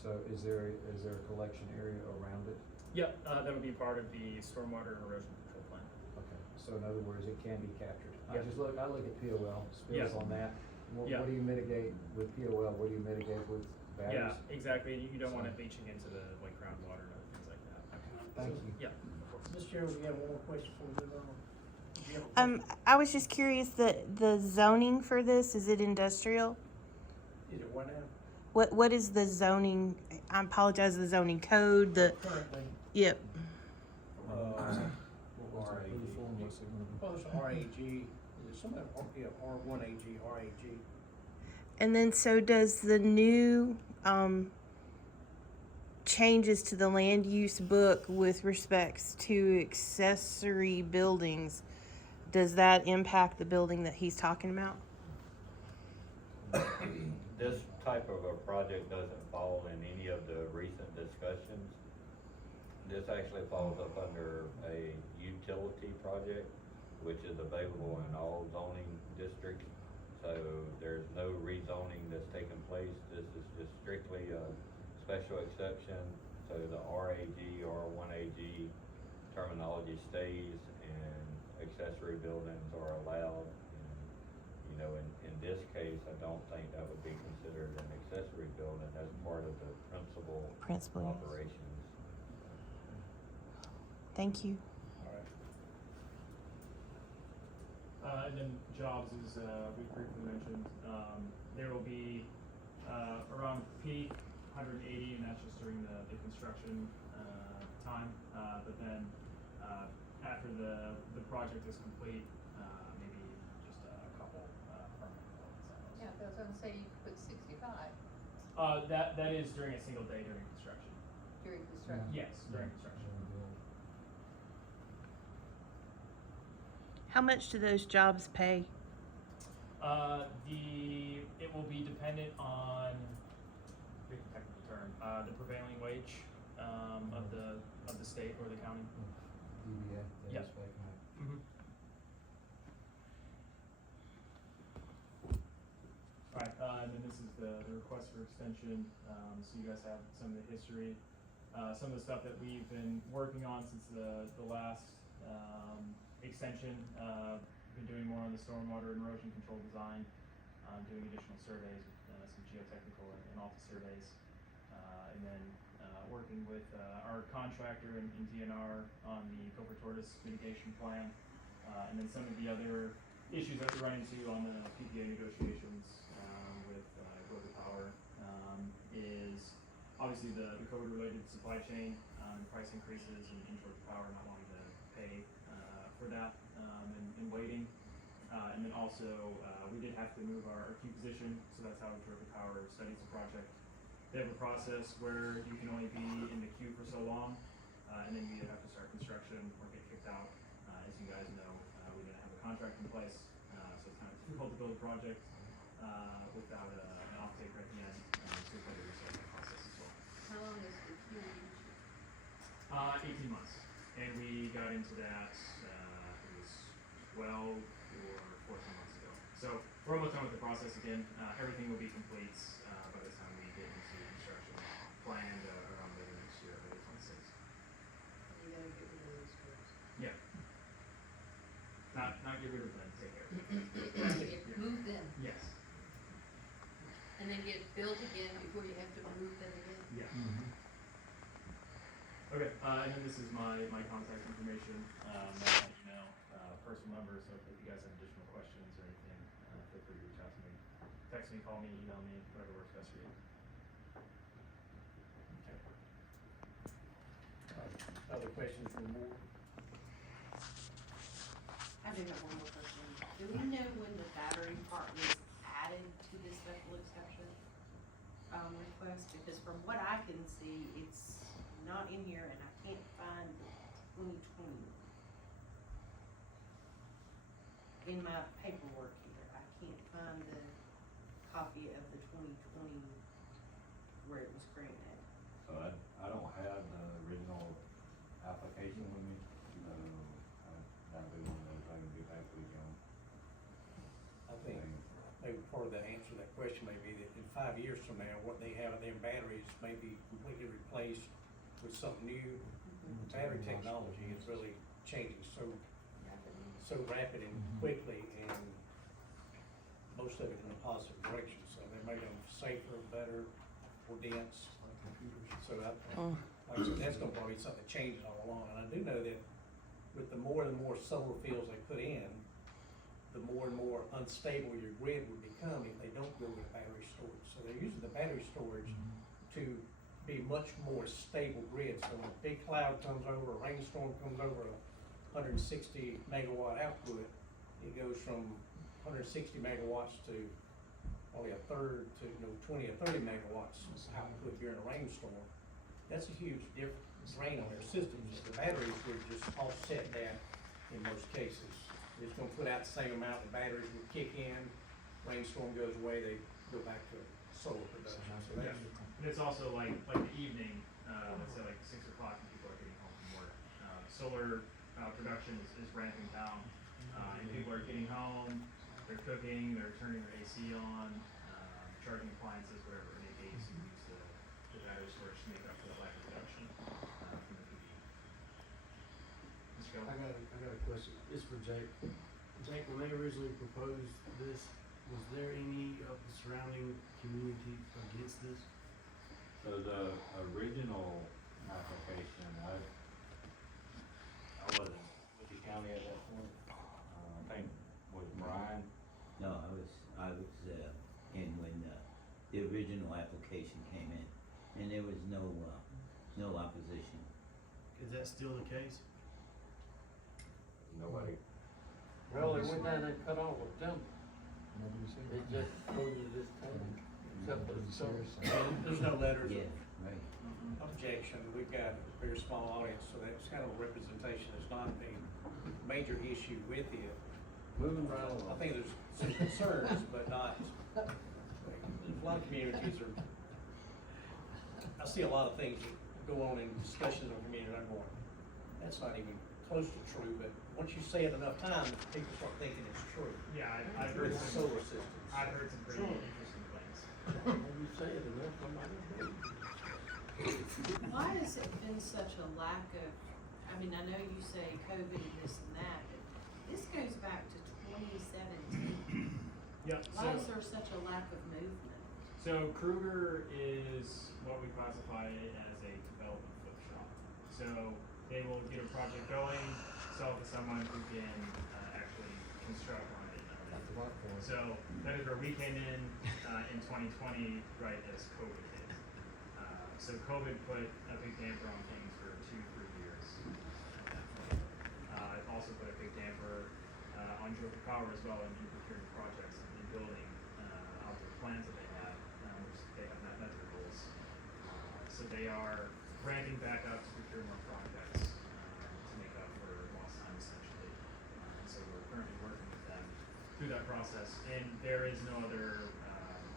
So is there a collection area around it? Yep, that would be part of the stormwater and erosion control plan. Okay, so in other words, it can be captured. Yeah. I look at POL, spills Yeah. on that. What Yeah. do you mitigate with POL? What do you mitigate with batteries? Yeah, exactly. You don't want it So- leaching into the groundwater and other things like that. Thank you. Yeah, of course. Mr. Chairman, you have one more question before we move on? Do you have a question? I was just curious, the zoning for this, is it industrial? Is it what now? What is the zoning, I apologize, the zoning code, Currently, yep. What was it? Who form was it gonna be? well, it's RAG, there's some of them, yeah, R1AG, RAG. And then so does the new, changes to the land use book with respects to accessory buildings, does that impact the building that he's talking about? This type of a project doesn't fall in any of the recent discussions. This actually falls up under a utility project, which is available in all zoning districts. So there's no rezoning that's taking place. This is just strictly a special exception. So the RAG, R1AG terminology stays, and accessory buildings are allowed. And, you know, in this case, I don't think that would be considered an accessory building as part of the principal Principal use. operations. Thank you. All right. And then jobs, as we briefly mentioned, there will be around peak 180, and that's just during the construction time. But then after the project is complete, maybe just a couple permanent ones. Yeah, I was gonna say you could put 65 That is during a single day during construction. during construction. Yes, during construction. How much do those jobs pay? It will be dependent on, the technical term, the prevailing wage of the state or the county. DBA, they Yep. expect that. Mm-hmm. Alright, and then this is the request for extension, so you guys have some of the history, some of the stuff that we've been working on since the last, extension. Been doing more on the stormwater and erosion control design, doing additional surveys, some geotechnical and Alta surveys, and then, working with, our contractor in DNR on the Copper tortoise mitigation plan, and then some of the other issues that we run into on the PPA negotiations, with, Copper Power, is obviously the COVID-related supply chain, price increases and Georgia Power not wanting to pay, for that, and waiting. And then also, we did have to move our queue position, so that's how Georgia Power studies the project. They have a process where you can only be in the queue for so long, and then you either have to start construction or get kicked out. As you guys know, we didn't have a contract in place, so it's kind of difficult to build a project, without an off-taker at the end, so we had to restart the process as well. How long is the queue usually? 18 months, and we got into that, it was 12 or 14 months ago. So we're almost done with the process again, everything will be complete, by the time we get into construction planned, around later next year, early 26. You gotta get rid of those girls. Yeah. Not get rid of them, take care of them. Get moved in, Yes, and then get built again before you have to move them again. yeah. Okay, and then this is my contact information, that's my email, personal number, so if you guys have additional questions or anything, feel free to reach out to me. Text me, call me, email me, whatever works best for you. Okay. Other questions from the board? I do have one more question. Do we know when the battery part was added to the special exception, request? Because from what I can see, it's not in here and I can't find 2020. In my paperwork here, I can't find the copy of the 2020 where it was granted. So I don't have the original application with me, so that'll be one of those I can get back with you on. I think maybe part of the answer to that question may be that in 5 years from now, what they have in their batteries may be completely replaced with something new. Battery technology is really changing so rapid and quickly, and most of it in a positive direction. So they make them safer, better, more dense. So like I said, that's gonna probably be something that changes all along. And I do know that with the more and more solar fields they put in, the more and more unstable your grid would become if they don't go with battery storage. So they're using the battery storage to be much more stable grid. So when a big cloud comes over, a rainstorm comes over, 160 megawatt output, it goes from 160 megawatts to only a third to 20 or 30 megawatts output during a rainstorm. That's a huge drain on their systems. The batteries would just offset that in most cases. It's gonna put out the same amount, the batteries would kick in, rainstorm goes away, they go back to solar production. So Yeah, that's, and it's also like the evening, let's say like 6 o'clock when people are getting home from work. Solar production is ramping down, and people are getting home, they're cooking, they're turning their AC on, charging appliances, whatever it may be, so you use the battery storage to make up for the lack of production from the PV. Mr. Keller? I got a question. It's for Jake. Jake, when they originally proposed this, was there any of the surrounding community against this? So the original application, I wasn't with the county at that point. I think was Brian. No, I was in when the original application came in, and there was no opposition. Is that still the case? Nobody. Well, they went down and cut all the timber. They just quoted this timber, except for the source. there's no letters Yeah, of right. objection. We've got a very small audience, so that's kind of a representation. There's not a major issue with it. Moving right I along. think there's some concerns, but not, a lot of communities are, I see a lot of things that go on in discussions of community, and I'm going, that's not even close to true, but once you say it enough times, people start thinking it's true. Yeah, I've heard With some, solar systems. I've heard some pretty interesting things. When you say it enough, somebody will. Why has it been such a lack of, I mean, I know you say COVID and this and that, but this goes back to 2017. Yeah, Why is there such a lack of movement? So Kruger is what we classify as a development flip shop. So they will get a project going, sell it to someone who can actually construct on it. So that is where we came in 2020, right as COVID hit. So COVID put a big damper on things for 2-3 years. It also put a big damper on Georgia Power as well in procuring projects and building out the plans that they have, which they have not met their goals. So they are ramping back up to procure more projects to make up for lost time essentially. So we're currently working with them through that process, and there is no other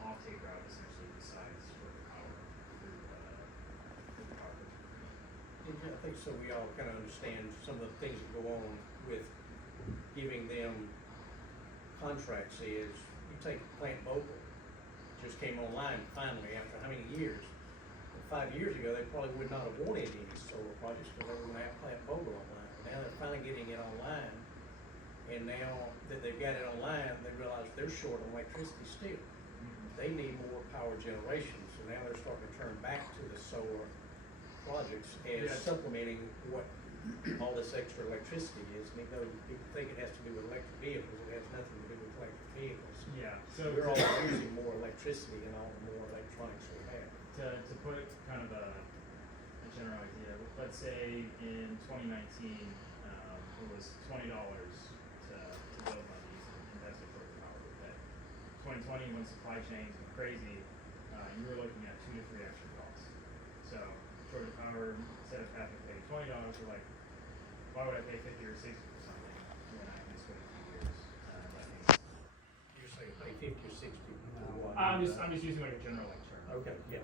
off-take route essentially besides Georgia Power through the power purchase agreement. I think so we all kind of understand some of the things that go on with giving them contracts is, you take Plant Vogel, just came online finally after how many years? 5 years ago, they probably would not have wanted any solar projects because they were gonna have Plant Vogel online. Now they're finally getting it online, and now that they've got it online, they realize they're short on electricity still. They need more power generation, so now they're starting to turn back to the solar projects as Yeah. supplementing what all this extra electricity is. And even though people think it has to do with electric vehicles, it has nothing to do with electric vehicles. Yeah, so We're all using more electricity and all the more electronics we have. to put kind of a general idea, let's say in 2019, it was $20 to build one of these and invest it for the power would pay. 2020, when supply chains went crazy, you were looking at 2 to 3 extra costs. So Georgia Power, instead of having to pay $20, you're like, why would I pay 50 or 60 for something when I can just wait a few years? That makes You're saying pay 50 or 60 for what? I'm just using like a general like term. Okay, yeah.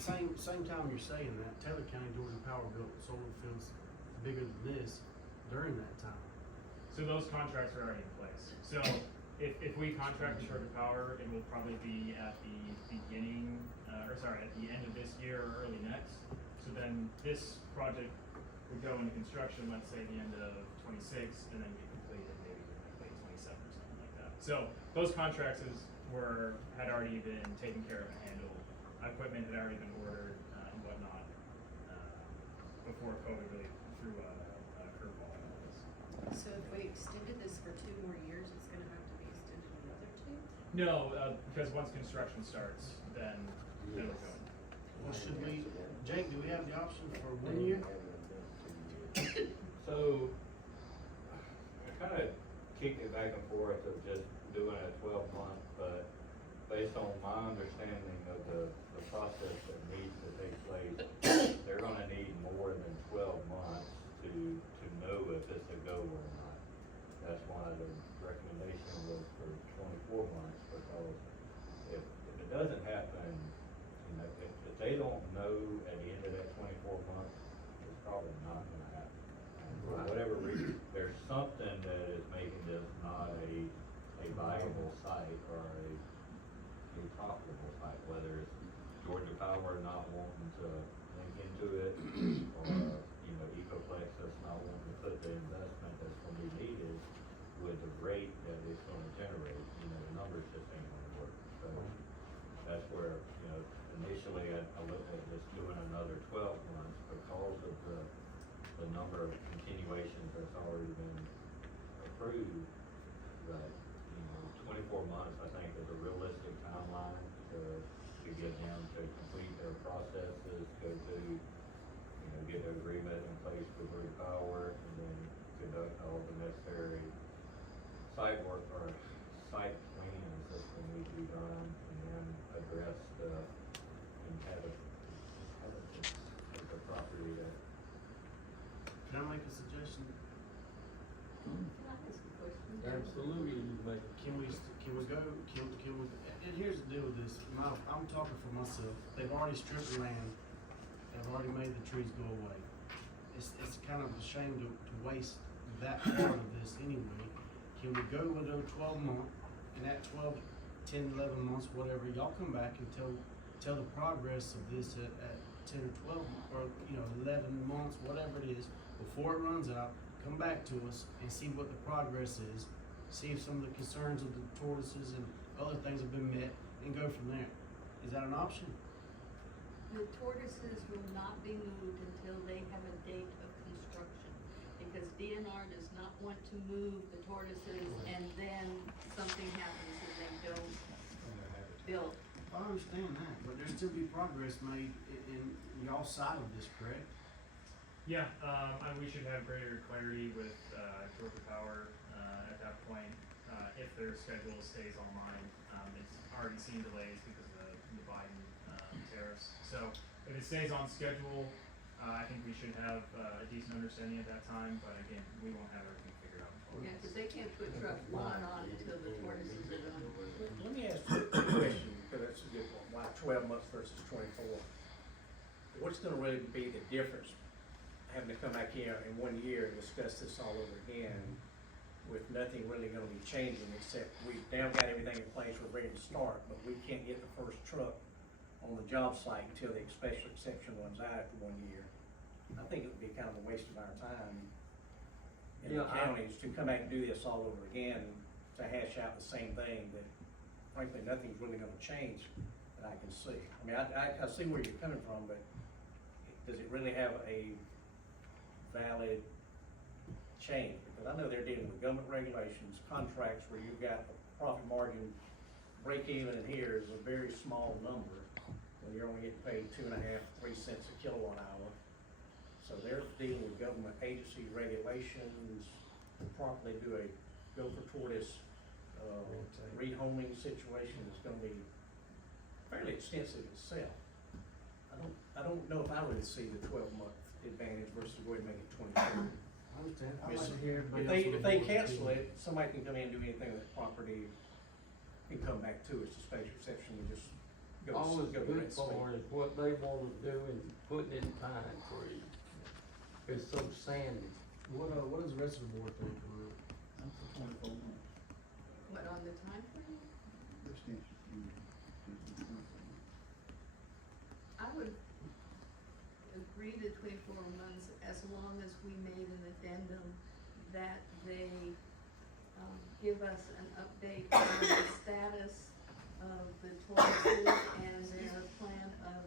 Same time you're saying that, Taylor County, Georgia Power built solar fields bigger than this during that time. So those contracts are already in place. So if we contract with Georgia Power, it will probably be at the beginning, at the end of this year or early next. So then this project would go into construction, let's say the end of 26, and then get completed maybe late 27 or something like that. So those contracts had already been taken care of and handled. Equipment had already been ordered and whatnot before COVID really threw a curveball at this. So if we extended this for 2 more years, it's gonna have to be extended another 2? No, because once construction starts, then it'll go. Well, should we, Jake, do we have the option for 1 year? So, I kinda kicked it back and forth of just doing a 12-month, but based on my understanding of the process that needs to take place, they're gonna need more than 12 months to know if it's a go or not. That's why the recommendation was for 24 months, because if it doesn't happen, if they don't know at the end of that 24 months, it's probably not gonna happen. And for whatever reason, there's something that is making this not a viable site or a profitable site, whether it's Georgia Power not wanting to link into it, or, Ecoplexus not wanting to put the investment that's gonna be needed with the rate that it's gonna generate, the numbers just ain't gonna work. So that's where, initially I looked at just doing another 12 months because of the number of continuations that's already been approved. But, 24 months I think is a realistic timeline to get them to complete their processes, go through, get their agreement in place with Georgia Power, and then conduct all the necessary site work or site plans that's going to need to be done, and then address the inhabitants of the property that. Can I make a suggestion? Can I ask a question? Absolutely, you make. Can we go, and here's the deal with this, I'm talking for myself, they've already stripped the land, they've already made the trees go away. It's kind of a shame to waste that part of this anyway. Can we go with a 12-month, and at 12, 10, 11 months, whatever, y'all come back and tell the progress of this at 10 or 12, or 11 months, whatever it is, before it runs out, come back to us and see what the progress is, see if some of the concerns of the tortoises and other things have been met, and go from there. Is that an option? The tortoises will not be moved until they have a date of construction, because DNR does not want to move the tortoises and then something happens and they don't build. I understand that, but there's still be progress made in y'all's side of this, correct? Yeah, and we should have greater clarity with Georgia Power at that point, if their schedule stays online. It's already seen delays because of the Biden tariffs. So if it stays on schedule, I think we should have a decent understanding at that time, but again, we won't have everything figured out before. Yeah, because they can't put truck 1 on until the tortoises are done. Let me ask you a question, because that's a good one. Why 12 months versus 24? what's gonna really be the difference, having to come back here in 1 year and discuss this all over again, with nothing really gonna be changing, except we've now got everything in place, we're ready to start, but we can't get the first truck on the job site until the special exception runs out after 1 year. I think it would be kind of a waste of our time in the Yeah, counties to come back and do this all over again, to hash out the same thing that frankly, nothing's really gonna change that I can see. I mean, I see where you're coming from, but does it really have a valid change? Because I know they're dealing with government regulations, contracts where you've got a profit margin break even, and here is a very small number when you're only getting paid 2.5, 3 cents a kilowatt hour. So they're dealing with government agency regulations to properly do a gopher tortoise rehoming situation is gonna be fairly extensive itself. I don't know if I really see the 12-month advantage versus going and make it 24. I understand. I'd like to hear everybody else on If the they board cancel opinion. it, somebody can come in and do anything with the property and come back to us, a special exception, and just go All to it's the good next for state. is what they wanna do and putting in pine trees. It's so sandy. What does the rest of the board think on it? I'm for 24 months. What, on the time frame? Extension. I would agree to 24 months as long as we made an addendum that they give us an update on the status of the tortoises and their plan of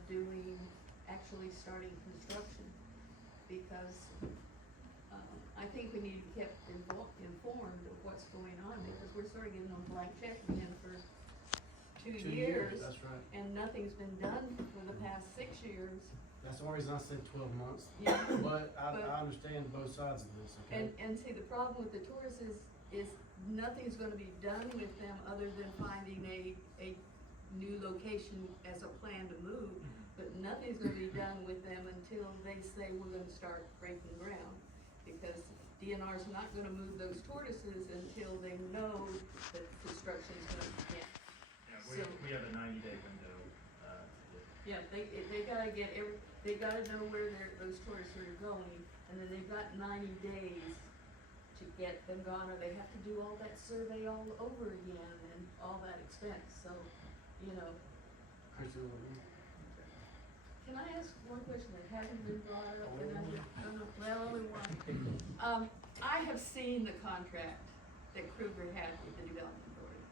actually starting construction. Because I think we need to be kept informed of what's going on, because we're sort of getting on blank check again for 2 years. That's right. And nothing's been done for the past 6 years. That's the only reason I said 12 months. Yeah. But I But- understand both sides of this, okay? And see, the problem with the tourists is nothing's gonna be done with them other than finding a new location as a plan to move. But nothing's gonna be done with them until they say we're gonna start breaking ground. Because DNR's not gonna move those tortoises until they know that construction's gonna begin. Yeah, we have a 90-day window, to get. Yeah, they gotta they gotta know where those tourists are going, and then they've got 90 days to get them gone, or they have to do all that survey all over again and all that expense, so, you know. Christian, what do you- Can I ask one question that hasn't been brought up, and I don't know, well, only one. I have seen the contract that Kruger had with the Development Authority,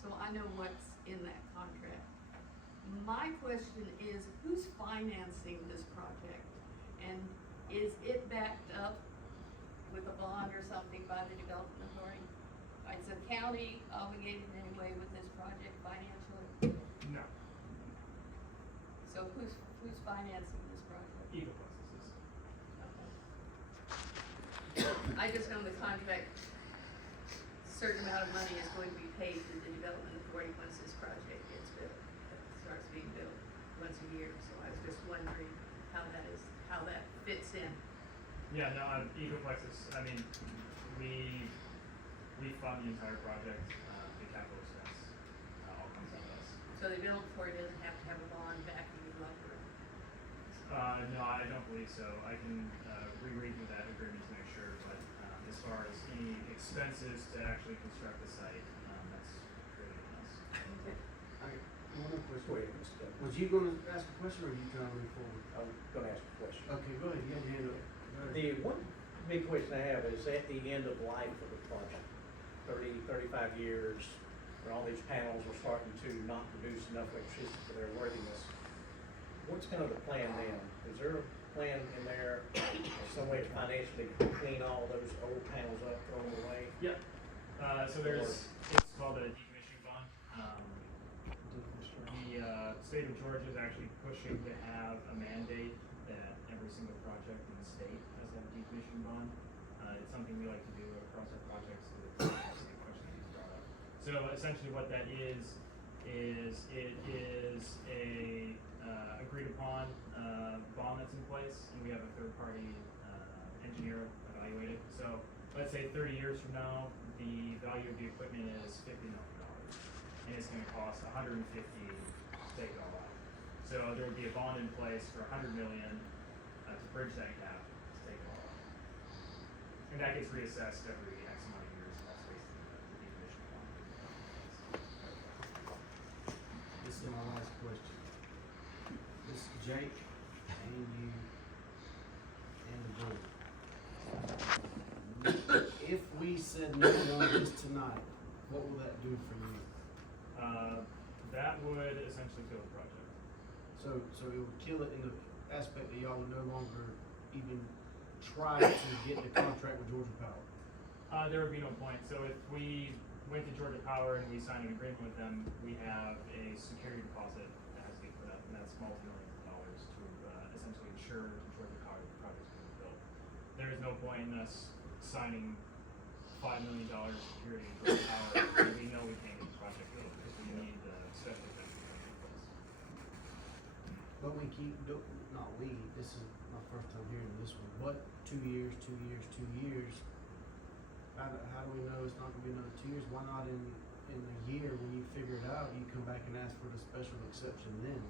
so I know what's in that contract. My question is, who's financing this project? And is it backed up with a bond or something by the Development Authority? Is the county obligated in any way with this project financially? No, So who's financing this project? Ecoplexus is. I just know the contract, certain amount of money is going to be paid to the Development Authority once this project gets built. It starts being built once a year, so I was just wondering how that fits in. Yeah, no, Ecoplexus, I mean, we fund the entire project, the capital expense, all comes out of us. So the Development Authority doesn't have to have a bond backing you up or? No, I don't believe so. I can, reread through that agreement to make sure, but, as far as any expenses to actually construct the site, that's really on us. Okay. I- One more Go question. ahead, Mr. Douglas. Was you gonna ask a question, or are you trying to move forward? I'm gonna ask a question. Okay, go ahead, you got your hand up. Go ahead. The one big question I have is at the end of life of the project, 35 years, where all these panels are starting to not produce enough electricity for their worthiness, what's kind of the plan then? Is there a plan in there, some way to financially clean all those old panels up, throw them away? Yep. So it's called a decommissioning bond. The state of Georgia is actually pushing to have a mandate that every single project in the state has to have a decommissioning bond. It's something we like to do across our projects, so it's a good question that you brought up. So essentially what that is it is a agreed upon bond that's in place, and we have a third party engineer evaluate it. So let's say 30 years from now, the value of the equipment is $50 million, and it's going to cost $150 to take it all out. So So there would be a bond in place for $100 million to bridge that gap, to take it all out. And that gets reassessed every X amount of years, and that's basically the decommissioning bond. This is my last question. This is Jake and you and the board. If we said no on this tonight, what will that do for you? That would essentially kill the project. So it would kill it in the aspect that y'all would no longer even try to get the contract with Georgia Power. There would be no point. So if we went to Georgia Power and we signed an agreement with them, we have a security deposit that has to be put up, and that's multi-millions of dollars to essentially ensure Georgia Power that the project's going to be built. There is no point in us signing $5 million security in Georgia Power when we know we can't get the project built because we need the special exception in place. But we keep, not we, this is my first time hearing this one, what, 2 years, 2 years, 2 years? How do we know it's not gonna be another 2 years? Why not in a year when you figure it out, you come back and ask for the special exception then?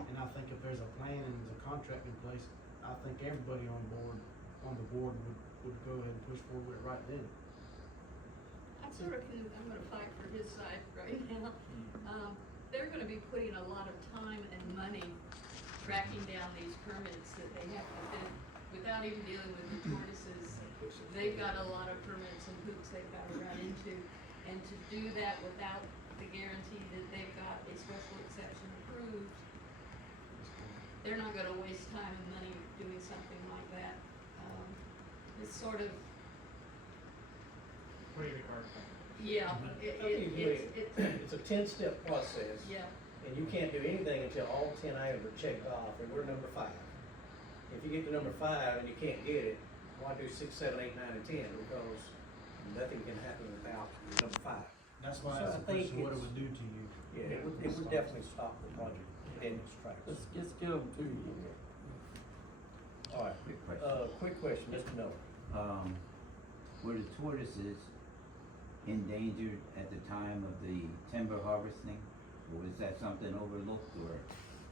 And I think if there's a plan and there's a contract in place, I think everybody on the board would go ahead and push forward with it right then. I'm gonna fight for his side right now. They're gonna be putting a lot of time and money tracking down these permits that they have to fit without even dealing with the tortoises. They've got a lot of permits and hoops they've got to run into, and to do that without the guarantee that they've got a special exception approved, they're not gonna waste time and money doing something like that. It's sort of, Putting the cart back. yeah, It's a 10-step process. yeah. And you can't do anything until all 10 items are checked off, and we're number 5. If you get to number 5 and you can't get it, why do 6, 7, 8, 9, and 10? Because nothing can happen without number 5. That's why So I asked the I think question, what it it's- would do to you. Yeah, it would definitely stop the project in its tracks. Let's get them 2 years. All right, Quick question. quick question, Mr. Miller. Were the tortoises endangered at the time of the timber harvesting? Or was that something overlooked, or?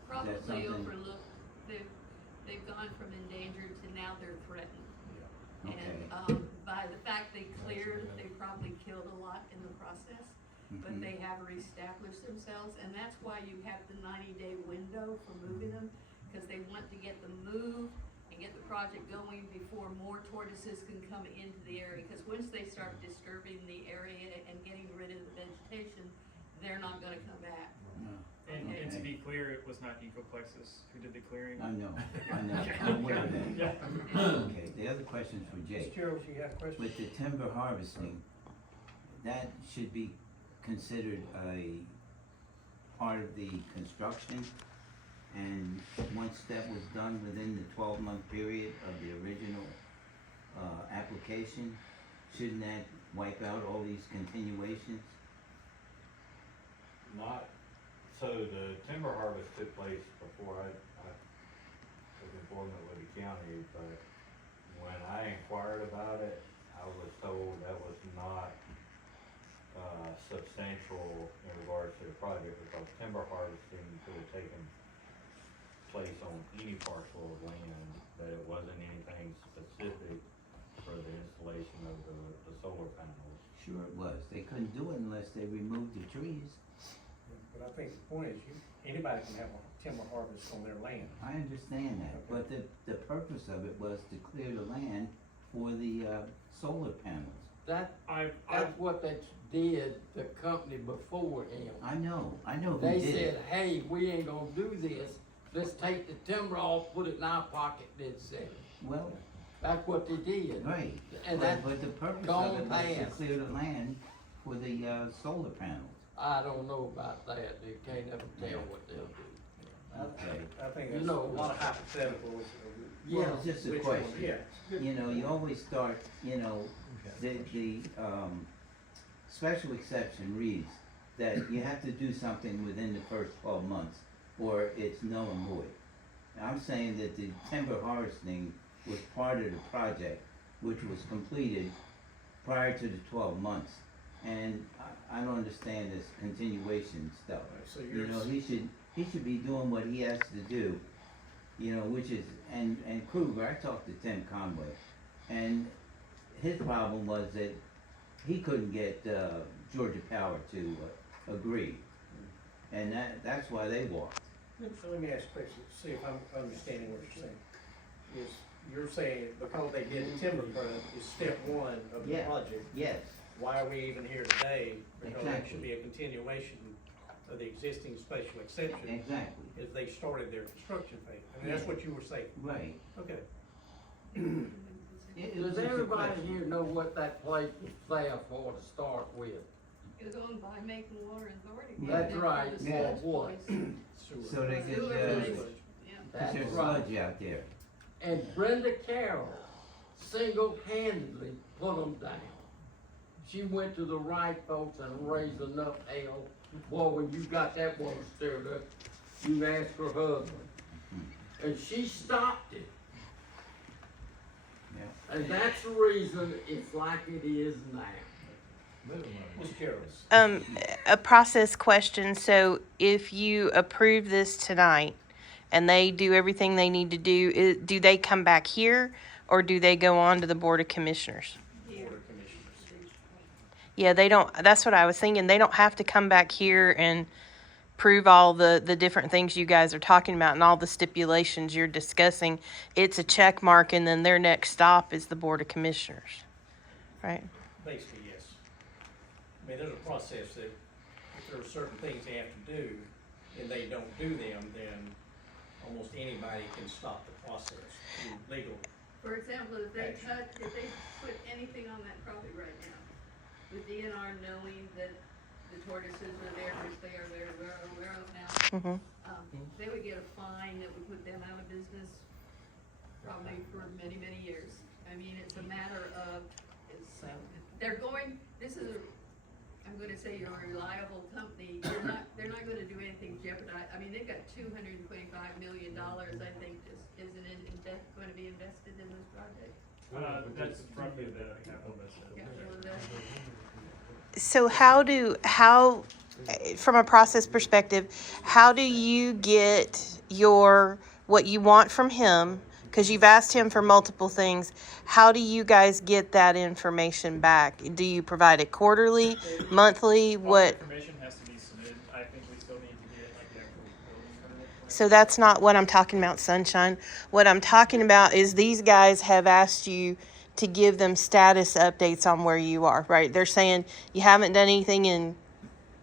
Probably something- overlooked. They've gone from endangered to now they're threatened. Okay. And, by the fact they cleared, they probably killed a lot in the process, but Mhm. they have reestablished themselves, and that's why you have the 90-day window for moving them, because they want to get them moved and get the project going before more tortoises can come into the area, because once they start disturbing the area and getting rid of the vegetation, they're not gonna come back. No. And to Okay. be clear, it was not Ecoplexus who did the clearing. I know, I'm aware of that. Yeah. Okay, the other question's for Mr. Jake. Gerald, you have a question? With the timber harvesting, that should be considered a part of the construction. And once that was done within the 12-month period of the original, application, shouldn't that wipe out all these continuations? Not, so the timber harvest took place before I took employment with the county, but when I inquired about it, I was told that was not, substantial in regards to the project, because timber harvesting could have taken place on any parcel of land, that it wasn't anything specific for the installation of the solar panels. Sure it was. They couldn't do it unless they removed the trees. But I think the point is, anybody can have a timber harvest on their land. I understand that, but the purpose of it was to clear the land for the, solar panels. That's I've what they did, the company before him. I know who They did said, it. hey, we ain't gonna do this, let's take the timber off, put it in our pocket, they said. Well, That's what they did. right, And but that's the purpose of gone it was to past. clear the land for the, solar panels. I don't know about that, they can't ever tell what they'll do. Okay. I think You there's a know- lot of hypotheticals. Yeah. Well, it's just a Which one? question. Yeah. You know, you always start, the, special exception reads that you have to do something within the first 12 months, or it's null and void. I'm saying that the timber harvesting was part of the project, which was completed prior to the 12 months. And I don't understand this continuation stuff. So You know, he should be doing what he has to do, you know, which is, and Kruger, I talked to Tim Conway, and his problem was that he couldn't get, Georgia Power to, agree. And that's why they walked. So let me ask a question, see if I'm understanding what you're saying. Is, you're saying because they did the timber front is step one of the Yeah. project, Yes, why are we even here today? Because that should Exactly. be a continuation of the existing special exception exactly, as they started their construction phase. I mean, that's what you were saying. right. Okay. It Does was just a everybody question. here know what that place was there for to start with? It was owned by Macon Water Authority. That's right, The yeah. sludge What? place. So they could, Sewer cause place. Yeah. That's there's right. sludge out there. And Brenda Carroll single-handedly put them down. She went to the right folks and raised enough hell. Boy, when you got that water stirred up, you asked her husband. And she stopped it. Yeah. And that's the reason it's like it is now. Ms. Carroll. A process question. So if you approve this tonight and they do everything they need to do, do they come back here or do they go on to the Board of Commissioners? Board of Commissioners. Yeah, they don't, that's what I was thinking. They don't have to come back here and prove all the different things you guys are talking about and all the stipulations you're discussing. It's a check mark and then their next stop is the Board of Commissioners, right? Basically, yes. I mean, there's a process that if there are certain things they have to do and they don't do them, then almost anybody can stop the process through legal. For example, if they put anything on that property right now, with DNR knowing that the tortoises are there, which they are there, we're aware of now, Mm-hmm. they would get a fine that would put them out of business probably for many, many years. I mean, it's a matter of, I'm gonna say you're a reliable company, they're not gonna do anything jeopardize, I mean, they've got $225 million, I think, isn't it, gonna be invested in this project? That's roughly the capital investment. Capital investment. So how, from a process perspective, how do you get what you want from him? Because you've asked him for multiple things. How do you guys get that information back? Do you provide it quarterly, monthly, All what? information has to be submitted. I think we still need to get like the actual building permit. So that's not what I'm talking about, Sunshine. What I'm talking about is these guys have asked you to give them status updates on where you are, right? They're saying you haven't done anything in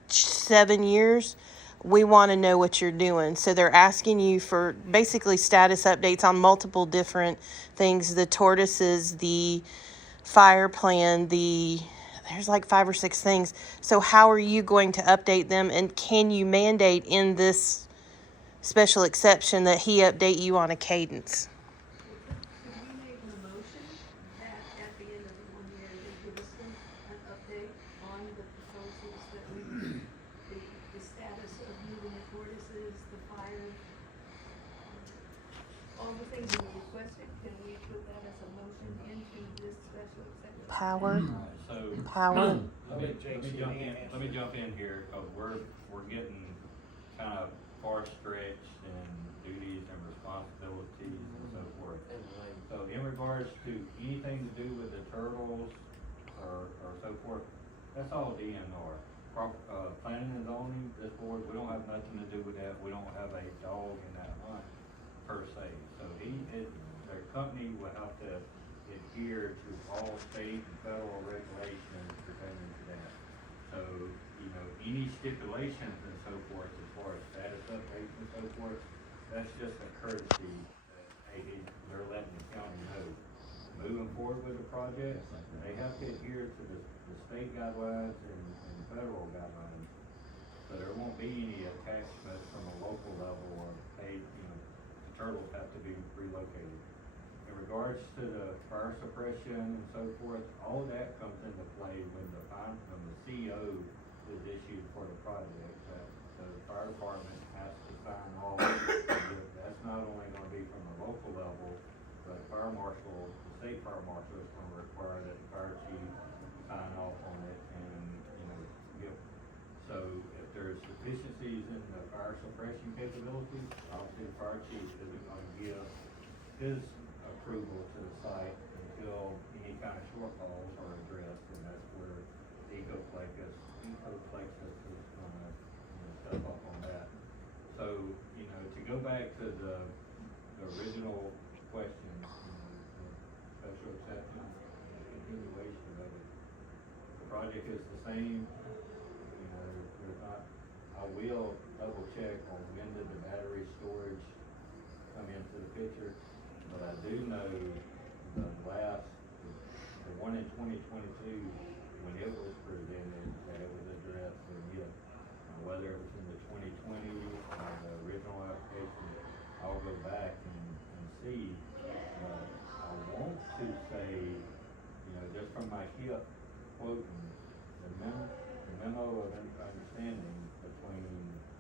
7 years. We want to know what you're doing. So they're asking you for basically status updates on multiple different things. The tortoises, the fire plan, there's like 5 or 6 things. So how are you going to update them? And can you mandate in this special exception that he update you on a cadence? Could we make a motion that at the end of the 1 year, they give us an update on the proposals that the status of moving the tortoises, the fire, all the things you requested, can we put that as a motion into this special exception? Power. So, Power. let me jump in here, cause we're getting kind of far stretched in duties and responsibilities and so forth. So in regards to anything to do with the turtles or so forth, that's all DNR. Planning and zoning, this board, we don't have nothing to do with that, we don't have a dog in that hunt per se. So the company will have to adhere to all state and federal regulations pertaining to that. So, you know, any stipulations and so forth as far as status updates and so forth, that's just a courtesy that, hey, they're letting the county know. Moving forward with the project, they have to adhere to the state guidelines and federal guidelines. So there won't be any attachment from a local level or, hey, you know, the turtles have to be relocated. In regards to the fire suppression and so forth, all of that comes into play when the CO is issued for the project. The fire department has to sign off. That's not only gonna be from the local level, but fire marshal, the state fire marshal is gonna require that the fire chief sign off on it, and So if there's deficiencies in the fire suppression capabilities, obviously the fire chief isn't gonna give his approval to the site until any kind of shortfalls are addressed, and that's where Ecoplexus is gonna, step up on that. So, to go back to the original question, the special exception, continuation of it, the project is the same, there's not, I will double check on when did the battery storage come into the picture, but I do know the one in 2022, when it was presented, that it was addressed, and whether it was in the 2020 or the original application, I'll go back and see. I want to say, just from my hip quoting, the memo of understanding between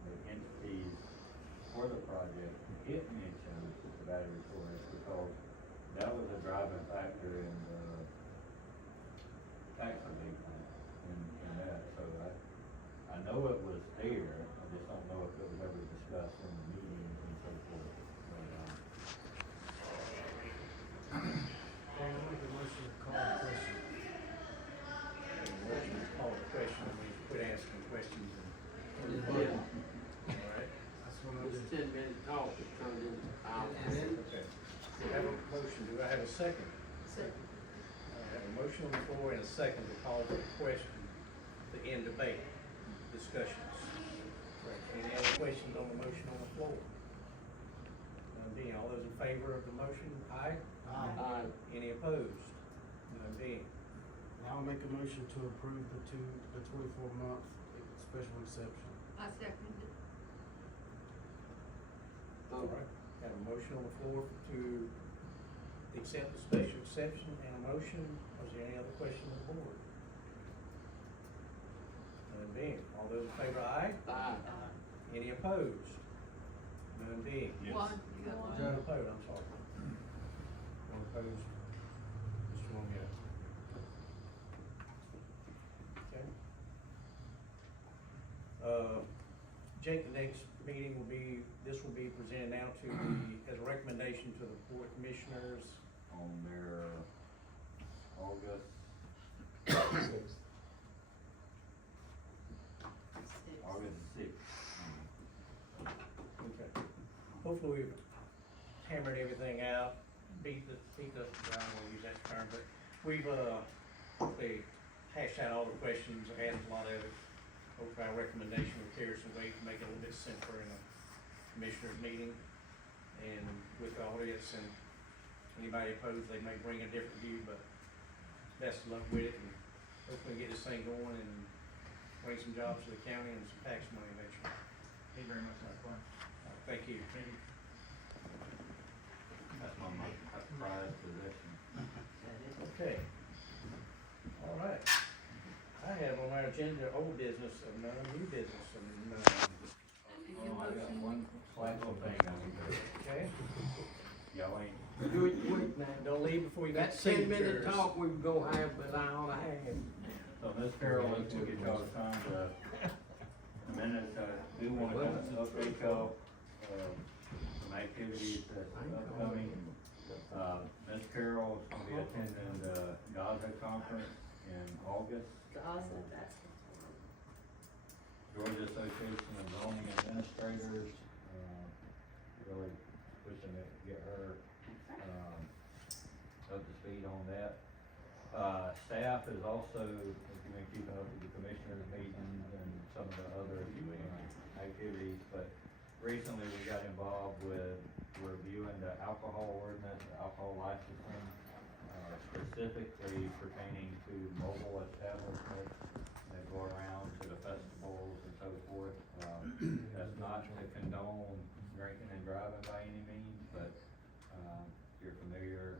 the entities for the project, it mentions the battery storage because that was a driving factor in the tax abatement in that. So I know it was there, I just don't know if it was ever discussed in the meetings and so forth. Okay, I'll make a motion to call the question. Motion to call the question, and we quit asking questions and. Yeah. All right, That's what I This did. 10-minute talk is turned into hours. And then, okay. We have a motion, do I have a second? Second. I have a motion on the floor and a second to call for the question to end debate, discussions. Any other questions on the motion on the floor? None being, all those in favor of the motion, aye? Aye. Any opposed? None being. I'll make a motion to approve the 24-month special exception. I second it. All right, have a motion on the floor to accept the special exception and a motion. Was there any other question on the board? None being, all those in favor, aye? Aye. Any opposed? None being. Yes. One, you got one? One opposed, I'm sorry. One opposed, Mr. Longo. Okay. Jake, the next meeting will be, this will be presented now to as a recommendation to the board of commissioners. On their August Six. 6th. Okay. Hopefully we've hammered everything out, beat the, I don't wanna use that term, but we've, hopefully hashed out all the questions, asked a lot of it. Hopefully our recommendation will carry some weight and make it a little bit simpler in a commissioners meeting and with the audience, and anybody opposed, they may bring a different view, but best of luck with it, and hopefully get this thing going and bring some jobs to the county and some tax money eventually. Thank you very much, Mr. Clark. Thank you. Thank you. That's my most prized possession. Okay. All right. I have on our agenda old business and none, new business and none. Oh, I got one slight little thing I need to, Okay? y'all ain't, Do it quick now. Don't leave before you get That 10-minute signatures. talk we were gonna have, but I ought to have. so Ms. Carroll, let's get y'all's time to, in a minute, I do wanna kind of update y'all, some activities that's upcoming. Ms. Carroll is gonna be attending the Gaza conference in August. Awesome, that's. Georgia Association of Zoning Administrators, really pushing to get her, up to speed on that. Staff is also, if you've been keeping up with the commissioners meetings and some of the other, activities, but recently we got involved with reviewing the alcohol ordinance, the alcohol licensing, specifically pertaining to mobile establishments that go around to the festivals and so forth. That's not to condone drinking and driving by any means, but, if you're familiar,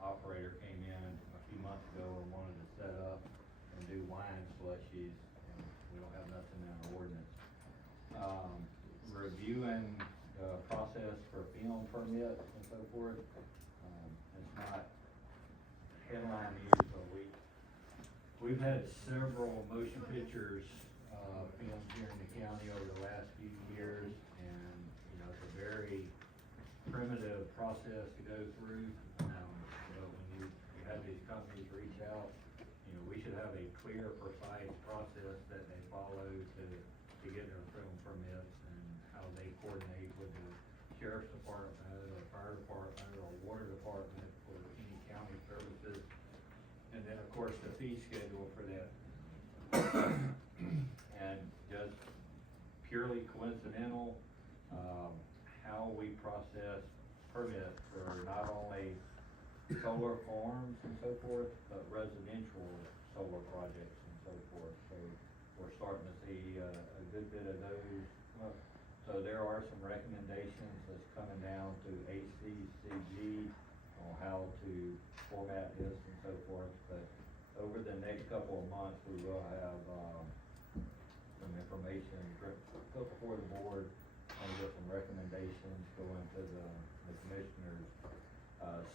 operator came in a few months ago and wanted to set up and do wine slushies, and we don't have nothing in our ordinance. Reviewing the process for film permits and so forth, it's not headline news, but we've had several motion pictures, fence here in the county over the last few years, and, you know, it's a very primitive process to go through. So when you have these companies reach out, you know, we should have a clear, precise process that they follow to get their film permits, and how they coordinate with the sheriff's department, or fire department, or water department for any county services. And then, of course, the fee schedule for that. And just purely coincidental, how we process permits for not only solar farms and so forth, but residential solar projects and so forth. So we're starting to see a good bit of those. So there are some recommendations that's coming down to HCCG on how to format this and so forth. But over the next couple of months, we will have some information put before the board, and get some recommendations going to the commissioners.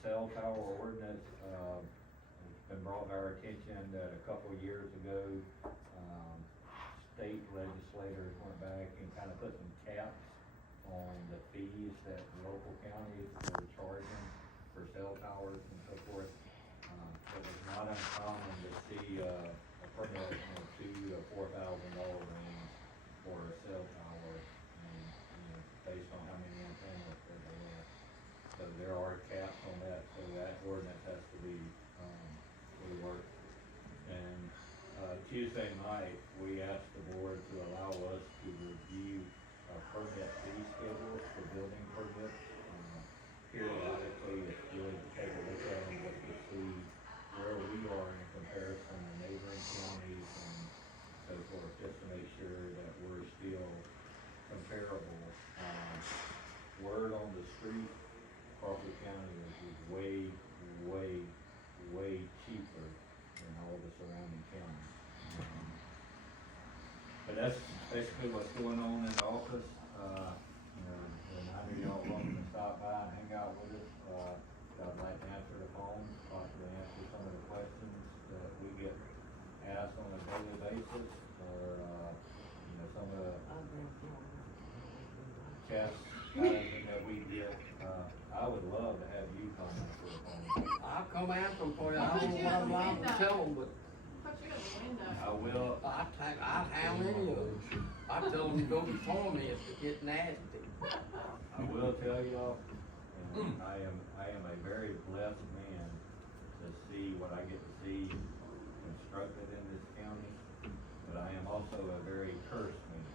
Cell tower ordinance, it's been brought to our attention that a couple of years ago, state legislators went back and kind of put some caps on the fees that local counties were charging for cell towers and so forth. It was not uncommon to see a permit in the $2,000 to $4,000 range for a cell tower, and, you know, based on how many antennas that they have. So there are caps on that, so that ordinance has to be reworked. And Tuesday night, we asked the board to allow us to review permit fee schedules for building permits. Periodically, it's good to take a look at them, just to see where we are in comparison to neighboring counties and so forth, just to make sure that we're still comparable. Word on the street, Crawford County is way, way, way cheaper than all the surrounding counties. But that's basically what's going on in the office. You know, and I know y'all want to stop by and hang out with us. I'd like to answer the phone, possibly answer some of the questions that we get asked on a daily basis, or, you know, some of the chastising that we get. I would love to have you come answer the phone. I'll come answer them for you, I don't know what I'm allowed to tell them, but Put you in the window. I will. I'll handle any of them. I tell them to go before me if it get nasty. I will tell y'all, and I am a very blessed man to see what I get to see constructed in this county, but I am also a very cursed man.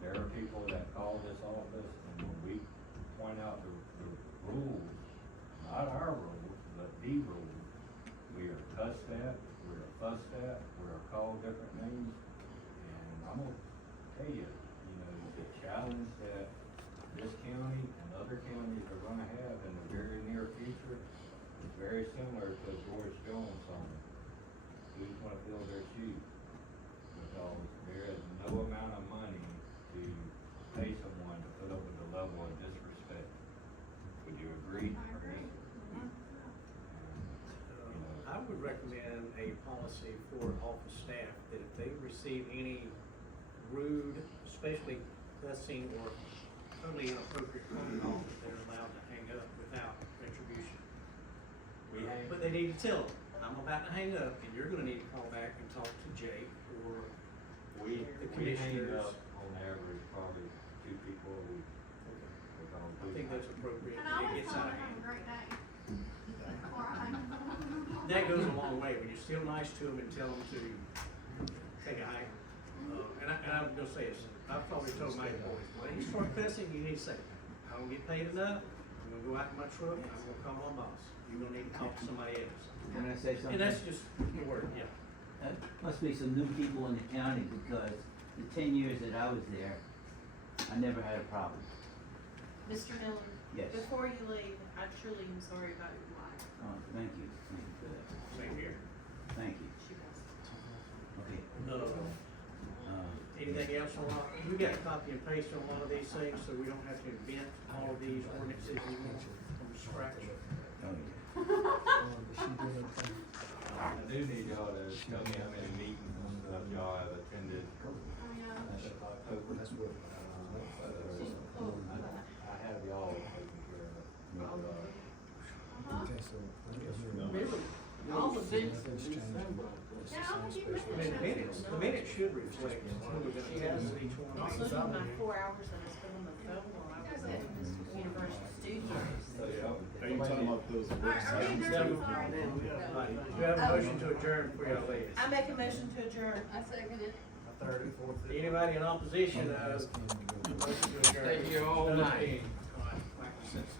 There are people that call this office, and when we point out the rules, not our rules, but the rules, we are cussed at, we are fussed at, we are called different names, and I'm gonna tell you, you know, the challenge that this county and other counties are gonna have in the very near future is very similar to George Jones' song, "Who's Gonna Fill Their Shoes?" Because there is no amount of money to pay someone to put up with the level of disrespect. Would you agree? I agree. I would recommend a policy for office staff that if they receive any rude, especially cussing or totally inappropriate phone call, that they're allowed to hang up without retribution. But they need to tell them, I'm about to hang up, and you're gonna need to call back and talk to Jake or We the hang commissioners. up on average probably 2 people a week. I think that's appropriate, And I when it always gets tell out them of have a hand. great day. Before I hang up. That goes a long way, when you're still nice to them and tell them to say hi. And I'm gonna say this, I've probably told my employees, when you start cussing, you need to say, I don't get paid enough, I'm gonna go out in my truck, and I'm gonna call my boss. You're gonna need to talk to somebody else. Can I say something? And that's just the word, yeah. Must be some new people in the county, because the 10 years that I was there, I never had a problem. Mr. Miller, Yes. before you leave, I truly am sorry about your wife. Thank you for that. Same here. Thank you. She was. Okay. Anything else on, we got to copy and paste on a lot of these things, so we don't have to invent all of these ordinances from scratch. Oh, yeah. She did okay. I do need y'all to tell me how many meetings and stuff y'all have attended. That's what, I have y'all taken care of. okay, so. Really? All the things. I mean, the minutes should reflect when we're gonna tell each one. Also, in my 4 hours that I spent on the phone while I was at Universal Studios. Are you talking about those websites? You have a motion to adjourn for your ladies. I make a motion to adjourn. I second it. Third and fourth. Anybody in opposition of motion to adjourn? Stay here all Those night. being, my consensus.